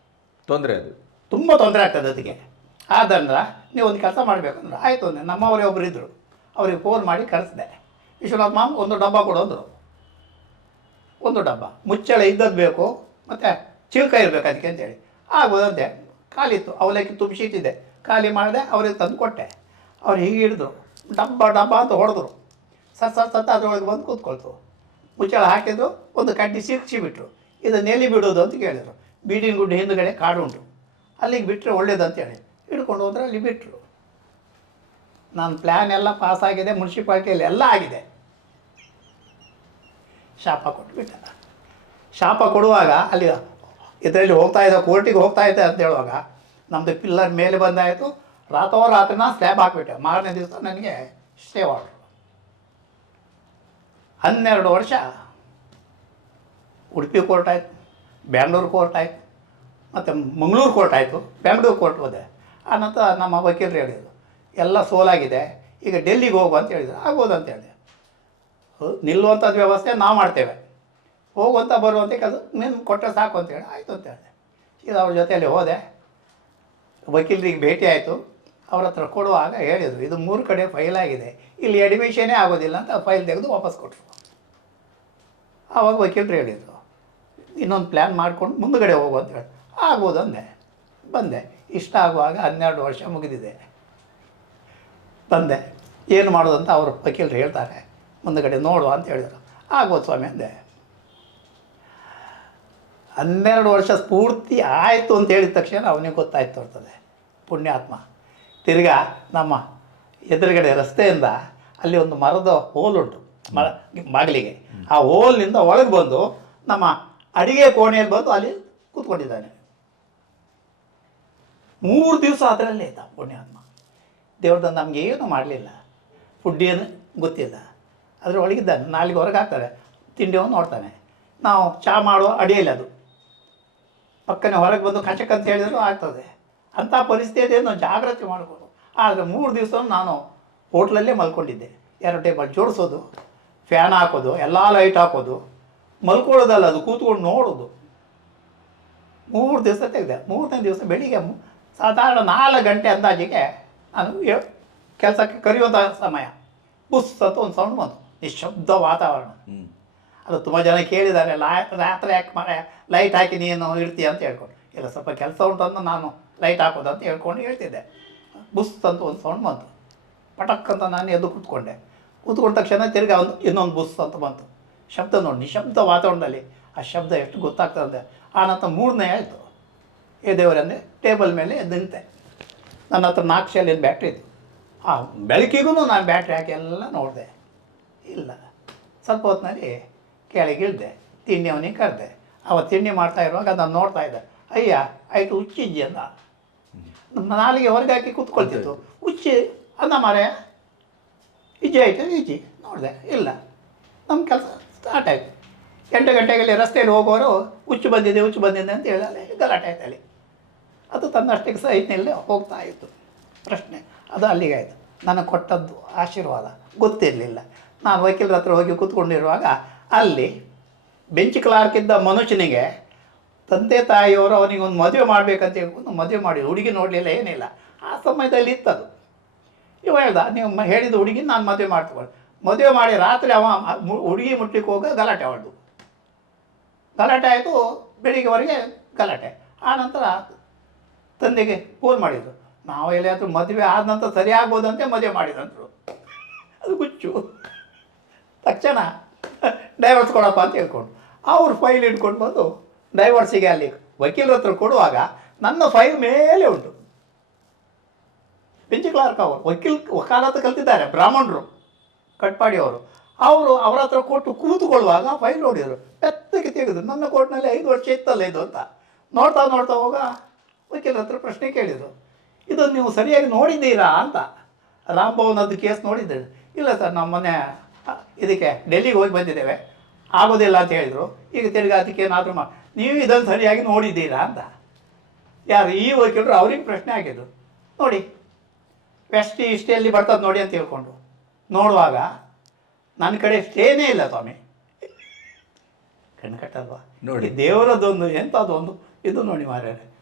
ತೊಂದರೆ ಅದು. ತುಂಬ ತೊಂದರೆ ಆಗ್ತದೆ ಅದಕ್ಕೆ. ಆದ್ದರಿಂದ ನೀವು ಒಂದು ಕೆಲಸ ಮಾಡಬೇಕಂದ್ರೆ ಆಯಿತು ಅಂದರೆ ನಮ್ಮವರೇ ಒಬ್ಬರು ಇದ್ದರು ಅವ್ರಿಗೆ ಫೋನ್ ಮಾಡಿ ಕರೆಸಿದೆ. ವಿಶ್ವನಾಥ್ ಮಾಮ್ ಒಂದು ಡಬ್ಬ ಕೊಡು ಅಂದರು. ಒಂದು ಡಬ್ಬ. ಮುಚ್ಚಳ ಇದ್ದದ್ದು ಬೇಕು. ಮತ್ತು ಚಿಲ್ಕ ಇರಬೇಕು ಅದಕ್ಕೆ ಅಂತೇಳಿ. ಆಗೋದಂತೆ. ಖಾಲಿ ಇತ್ತು. ಅವಲಕ್ಕಿ ತುಂಬಿಸಿಟ್ಟಿದ್ದೆ ಖಾಲಿ ಮಾಡಿದೆ ಅವ್ರಿಗೆ ತಂದು ಕೊಟ್ಟೆ. ಅವ್ರು ಹೀಗೆ ಹಿಡಿದ್ರು ಡಬ್ಬ ಡಬ್ಬ ಅಂತ ಹೊಡೆದ್ರು. ಸತ್ ಸತ್ ಸತ್ ಅದರೊಳಗೆ ಬಂದು ಕೂತ್ಕೊಳ್ತು. ಮುಚ್ಚಳ ಹಾಕಿದ್ರು ಒಂದು ಕಡ್ಡಿ ಸಿಕ್ಸಿ ಬಿಟ್ಟರು ಇದು ಎಲ್ಲಿ ಬಿಡೋದು ಅಂತ ಕೇಳಿದರು. ಬೀಡಿನ ಗುಡ್ಡ ಹಿಂದುಗಡೆ ಕಾಡು ಉಂಟು. ಅಲ್ಲಿಗೆ ಬಿಟ್ಟರೆ ಒಳ್ಳೇದಂತೇಳಿ ಹಿಡ್ಕೊಂಡು ಹೋದ್ರೆ ಅಲ್ಲಿ ಬಿಟ್ಟರು ನನ್ನ ಪ್ಲ್ಯಾನ್ ಎಲ್ಲ ಆಗಿದೆ ಮುನ್ಸಿಪಾಲ್ಟಿಯಲ್ಲಿ ಎಲ್ಲ ಆಗಿದೆ. ಶಾಪ ಕೊಟ್ಬಿಟ್ಟ ಶಾಪ ಕೊಡುವಾಗ ಅಲ್ಲಿ ಇದರಲ್ಲಿ ಹೋಗ್ತಾ ಇದ್ದ ಕೋರ್ಟಿಗೆ ಹೋಗ್ತಾ ಇದ್ದೆ ಅಂತ ಹೇಳುವಾಗ ನಮ್ಮದು ಪಿಲ್ಲರ್ ಮೇಲೆ ಬಂದಾಯಿತು. ರಾತೋ ರಾತ್ರಿನ ಸ್ಲ್ಯಾಬ್ ಹಾಕಿಬಿಟ್ಟೆ. ಮಾರನೇ ದಿವಸ ನನಗೆ ಸ್ಟೇ ಹನ್ನೆರಡು ವರ್ಷ ಉಡುಪಿ ಕೋರ್ಟ್ ಆಯಿತು, ಬ್ಯಾಂಗ್ಳೂರು ಕೋರ್ಟ್ ಆಯಿತು, ಮತ್ತು ಮಂಗಳೂರು ಕೋರ್ಟ್ ಆಯಿತು ಬೆಂಗಳೂರು ಕೋರ್ಟ್ ಹೋದೆ. ಆನಂತರ ನಮ್ಮ ವಕೀಲರು ಹೇಳಿದರು, ಎಲ್ಲ ಸೋಲಾಗಿದೆ, ಈಗ ಡೆಲ್ಲಿಗೆ ಹೋಗು ಅಂತ ಹೇಳಿದ್ರು. ಆಗ್ಬೋದು ಅಂತ ಹೇಳಿದೆ. ನಿಲ್ಲುವಂಥದ್ದು ವ್ಯವಸ್ಥೆ ನಾವು ಮಾಡ್ತೇವೆ. ಹೋಗುವಂಥ ಬರುವಂಥ ಕೆಲಸ ನೀನು ಕೊಟ್ಟರೆ ಸಾಕು ಅಂತೇಳಿ ಆಯಿತು ಅಂತ ಹೇಳಿದೆ. ಇದು ಅವ್ರ ಜೊತೆಯಲ್ಲಿ ಹೋದೆ. ವಕೀಲರಿಗೆ ಭೇಟಿ ಆಯಿತು. ಅವ್ರ ಹತ್ರ ಕೊಡುವಾಗ ಹೇಳಿದರು, ಇದು ಮೂರು ಕಡೆ ಫೈಲ್ ಆಗಿದೆ. ಇಲ್ಲಿ ಅಡ್ಮಿಷನೇ ಆಗೋದಿಲ್ಲ ಅಂತ ಫೈಲ್ ತೆಗೆದು ವಾಪಸ್ ಕೊಟ್ಟರು ಆವಾಗ ವಕೀಲರು ಹೇಳಿದರು, ಇನ್ನೊಂದು ಪ್ಲ್ಯಾನ್ ಮಾಡ್ಕೊಂಡು ಮುಂದಗಡೆ ಹೋಗು ಅಂತ ಹೇಳಿ. ಆಗ್ಬೋದು ಅಂದೆ. ಬಂದೆ. ಇಷ್ಟ ಆಗುವಾಗ ಹನ್ನೆರಡು ವರ್ಷ ಮುಗಿದಿದೆ. ಬಂದೆ. ಏನು ಮಾಡೋದು ಅಂತ ಅವರು ವಕೀಲರು ಹೇಳ್ತಾರೆ. ಮುಂದಗಡೆ ನೋಡುವ ಅಂತ ಹೇಳಿದರು. ಆಗ್ಬೋದು ಸ್ವಾಮಿ ಅಂದೆ. ಹನ್ನೆರಡು ವರ್ಷ ಸ್ಫೂರ್ತಿ ಆಯಿತು ಅಂತ ಹೇಳಿದ ತಕ್ಷಣ ಅವನಿಗೆ ಗೊತ್ತಾಯ್ತು ಇರ್ತದೆ ಪುಣ್ಯಾತ್ಮ. ತಿರ್ಗಾ ನಮ್ಮ ಎದುರುಗಡೆ ರಸ್ತೆಯಿಂದ ಅಲ್ಲಿ ಒಂದು ಮರದ ಹೋಲ್ ಉಂಟು ಮರ, ಬಾಗಿಲಿಗೆ. ಆ ಹೋಲ್ನಿಂದ ಒಳಗೆ ಬಂದು ನಮ್ಮ ಅಡಿಗೆ ಕೋಣೆಯಲ್ಲಿ ಬಂದು ಅಲ್ಲಿ ಕೂತ್ಕೊಂಡಿದ್ದಾನೆ. ಮೂರು ದಿವಸ ಅದರಲ್ಲೇ ಇದ್ದ ಪುಣ್ಯಾತ್ಮ. ದೇವ್ರದ್ದು ನಮಗೆ ಏನು ಮಾಡಲಿಲ್ಲ. ಫುಡ್ ಏನು ಗೊತ್ತಿಲ್ಲ. ಅದ್ರ ಒಳಗಿದ್ದಾನೆ ನಾಲಿಗೆ ಹೊರಗೆ ಹಾಕ್ತಾರೆ. ತಿಂಡಿಯನ್ನು ನೋಡ್ತಾನೆ. ನಾವು ಚಹಾ ಮಾಡುವ ಅಡಿಯಲ್ಲಿ ಅದು. ಪಕ್ಕನೆ ಹೊರಗೆ ಬಂದು ಅಂತ ಹೇಳಿದ್ರು ಆಗ್ತದೆ. ಅಂಥ ನಾವು ಜಾಗ್ರತೆ ಮಾಡ್ಬೋದು. ಆದರೆ ಮೂರು ದಿವಸ ನಾನು ಹೋಟ್ಲಲ್ಲೇ ಮಲ್ಕೊಂಡಿದ್ದೆ. ಎರಡು ಟೇಬಲ್ ಜೋಡಿಸೋದು. ಫ್ಯಾನ್ ಹಾಕೋದು ಎಲ್ಲ ಲೈಟ್ ಹಾಕೋದು ಮಲ್ಕೊಳ್ಳೋದಲ್ಲ ಅದು ಕೂತ್ಕೊಂಡು ನೋಡೋದು. ಮೂರು ದಿವಸ ತೆಗೆದೆ ಮೂರನೇ ದಿವಸ ಬೆಳಿಗ್ಗೆ ಸಾಧಾರಣ ನಾಲ್ಕು ಗಂಟೆ ಅಂದಾಜಿಗೆ ನಾನು ಕೆಲಸಕ್ಕೆ ಕರೆಯುವಂಥ ಸಮಯ. ಬುಸ್ ಅಂತ ಒಂದು ಸೌಂಡ್ ಬಂತು ನಿಶಬ್ದ ವಾತಾವರಣ. ಅದು ತುಂಬ ಜನ ಕೇಳಿದ್ದಾರೆ ಲಾ ರಾತ್ರಿ ಯಾಕೆ ಮರ ಲೈಟ್ ಹಾಕಿ ನೀನು ಇಡ್ತೀಯ ಅಂತ ಹೇಳ್ಕೊಂಡು. ಇಲ್ಲ ಸ್ವಲ್ಪ ಕೆಲಸ ಉಂಟಂದು ನಾನು ಲೈಟ್ ಹಾಕೋದು ಅಂತ ಹೇಳ್ಕೊಂಡು ಹೇಳ್ತಿದ್ದೆ. ಬುಸ್ ಅಂತ ಒಂದು ಸೌಂಡ್ ಬಂತು. ಪಟಕ್ ಅಂತ ನಾನು ಎದ್ದು ಕೂತ್ಕೊಂಡೆ. ಕೂತ್ಕೊಂಡ ತಕ್ಷಣ ತಿರ್ಗಿ ಒಂದು ಇನ್ನೊಂದು ಬುಸ್ ಅಂತ ಬಂತು. ಶಬ್ದ ನೋಡಿ ನಿಶಬ್ದ ವಾತಾವರಣದಲ್ಲಿ ಆ ಶಬ್ದ ಎಷ್ಟು ಗೊತ್ತಾಗ್ತದೆ ನಂತರ ಮೂರನೇ ಆಯಿತು. ಏ ದೇವರಂದರೆ ಟೇಬಲ್ ಮೇಲೆ ನಿಂತೆ. ನನ್ನ ಹತ್ರ ನಾಲ್ಕು ಶೆಲ್ಲಿನ ಬ್ಯಾಟ್ರಿ ಇತ್ತು ಆ ಬೆಳಕಿಗೂ ನಾನು ಬ್ಯಾಟ್ರಿ ಹಾಕಿ ಎಲ್ಲ ನೋಡಿದೆ. ಇಲ್ಲ. ಸ್ವಲ್ಪ ಹೊತ್ತಿನಲ್ಲಿ ಕೆಳಗೆ ಇಳಿದೆ ತಿಂಡಿ ಅವನಿಗೆ ಕರೆದೆ. ಅವ ತಿಂಡಿ ಮಾಡ್ತಾ ಇರುವಾಗ ನಾನು ನೋಡ್ತಾ ಇದ್ದೆ. ಅಯ್ಯ ಆಯಿತು ಹುಚ್ಚಿ ಅಂದ ನಮ್ಮ ನಾಲಿಗೆ ಹೊರಗೆ ಹಾಕಿ ಕೂತ್ಕೊಳ್ತಿತ್ತು. ಹುಚ್ಚಿ ಅಂದ ಮಾರಾಯ ಇಜ್ಜಿ ಆಯಿತು ಈಜಿ ನೋಡಿದೆ, ಇಲ್ಲ. ನಮ್ಮ ಕೆಲಸ ಸ್ಟಾರ್ಟ್ ಆಯಿತು. ಎಂಟು ಗಂಟೆಗೆ ರಸ್ತೆಯಲ್ಲಿ ಹೋಗೋರು, ಹುಚ್ಚು ಬಂದಿದೆ ಹುಚ್ಚು ಬಂದಿದೆ ಅಂತ ಹೇಳಿ ಅಲ್ಲಿ ಗಲಾಟೆ ಆಯ್ತು ಅಲ್ಲಿ. ಅದು ತನ್ನಷ್ಟಕ್ಕೆ ಸಹಿತನಲ್ಲೇ ಹೋಗ್ತಾ ಇತ್ತು. ಪ್ರಶ್ನೆ, ಅದು ಅಲ್ಲಿಗೆ ಆಯಿತು. ನನಗೆ ಕೊಟ್ಟದ್ದು ಆಶೀರ್ವಾದ ಗೊತ್ತಿರಲಿಲ್ಲ. ನಾನು ವಕೀಲರ ಹತ್ರ ಹೋಗಿ ಕೂತ್ಕೊಂಡಿರುವಾಗ ಅಲ್ಲಿ ಬೆಂಚ್ ಕ್ಲಾರ್ಕ್ ಇದ್ದ ಮನುಷ್ಯನಿಗೆ ತಂದೆ ತಾಯಿಯವರು ಅವನಿಗೆ ಒಂದು ಮದುವೆ ಮಾಡಬೇಕಂತ ಹೇಳ್ಕೊಂಡು ಮದುವೆ ಮಾಡಿ ಹುಡುಗಿ ನೋಡಲಿಲ್ಲ, ಏನಿಲ್ಲ. ಆ ಸಮಯದಲ್ಲಿ ಇತ್ತದು. ಇವ ಹೇಳ್ದ, ನೀವು ಹೇಳಿದ ಹುಡುಗಿ ನಾನು ಮದುವೆ ಮಾಡ್ತೇವೆ ಮದುವೆ ಮಾಡಿ ರಾತ್ರಿ ಅವ ಹುಡುಗಿ ಮುಟ್ಲಿಕ್ಕೆ ಹೋಗ ಗಲಾಟೆ ಹೊಡೆದು ಗಲಾಟೆ ಆಯಿತು, ಬೆಳಿಗ್ಗೆವರೆಗೆ ಗಲಾಟೆ. ಆನಂತರ ತಂದೆಗೆ ಫೋನ್ ಮಾಡಿದ್ರು. ನಾವು ಎಲ್ಲಿಯಾದ್ರೂ ಮದುವೆ ಆದ ನಂತರ ಸರಿ ಆಗ್ಬೋದಂತೆ ಮದುವೆ ಮಾಡಿದಂತರು ಅದು ಗುಚ್ಚು ತಕ್ಷಣ ಡೈವರ್ಸ್ ಕೊಡಪ್ಪ ಅಂತ ಹೇಳ್ಕೊಂಡು, ಅವ್ರು ಫೈಲ್ ಇಟ್ಕೊಂಡು ಬಂದು ಡೈವರ್ಸಿಗೆ ಅಲ್ಲಿ ವಕೀಲರ ಹತ್ರ ಕೊಡುವಾಗ ನನ್ನ ಫೈಲ್ ಮೇಲೆ ಉಂಟು. ಬೆಂಚ್ ಕ್ಲಾರ್ಕ್ ಅವರು ವಕೀಲ್, ವಕಾಲತ್ತು ಕಲ್ತಿದ್ದಾರೆ, ಬ್ರಾಹ್ಮಣರು, ಕಟ್ಪಾಡಿ ಅವರು. ಅವರು ಅವರ ಹತ್ರ ಕೊಟ್ಟು ಕೂತುಕೊಳ್ಳುವಾಗ ಫೈಲ್ ನೋಡಿದರು. ಬೆತ್ತಗೆ ತೆಗೆದು, ನನ್ನ ಕೋರ್ಟ್ನಲ್ಲಿ ಐದು ವರ್ಷ ಇತ್ತಲ್ಲ ಇದು ಅಂತ. ನೋಡ್ತಾ ನೋಡ್ತಾ ಹೋಗ ವಕೀಲರ ಹತ್ರ ಪ್ರಶ್ನೆ ಕೇಳಿದರು. ಇದನ್ನು ನೀವು ಸರಿಯಾಗಿ ನೋಡಿದ್ದೀರಾ ಅಂತ. ರಾಮ್ಭವನದ್ದು ಕೇಸ್ ನೋಡಿದ್ದೇನೆ ಇಲ್ಲ ಸರ್, ನಮ್ಮ ಮನೆ ಇದಕ್ಕೆ ಡೆಲ್ಲಿಗೆ ಹೋಗಿ ಬಂದಿದ್ದೇವೆ. ಆಗೋದಿಲ್ಲ ಅಂತ ಹೇಳಿದರು. ಈಗ ತಿರ್ಗಿ ಅದಕ್ಕೆ ಏನಾದರೂ ಮಾ, ನೀವು ಇದನ್ನು ಸರಿಯಾಗಿ ನೋಡಿದ್ದೀರಾ ಅಂತ. ಯಾರು, ಈ ವಕೀಲರು ಅವ್ರಿಗೆ ಪ್ರಶ್ನೆ ಆಗಿದ್ದು ನೋಡಿ ವೆಸ್ಟ್ ಇಷ್ಟೆಲ್ಲಿ ಬರ್ತದೆ ನೋಡಿ ಅಂತ ಹೇಳ್ಕೊಂಡು ನೋಡುವಾಗ ನನ್ನ ಕಡೆ ಸ್ಟೇನೇ ಇಲ್ಲ ಸ್ವಾಮಿ. ಕಣ್ಕಟ್ಟಲ್ವಾ ನೋಡಿ. ದೇವರದ್ದೊಂದು ದೇವರದೊಂದು ಎಂಥದ್ದೊಂದು ಇದು ನೋಡಿ ಮಾರ್ಯಾರೆ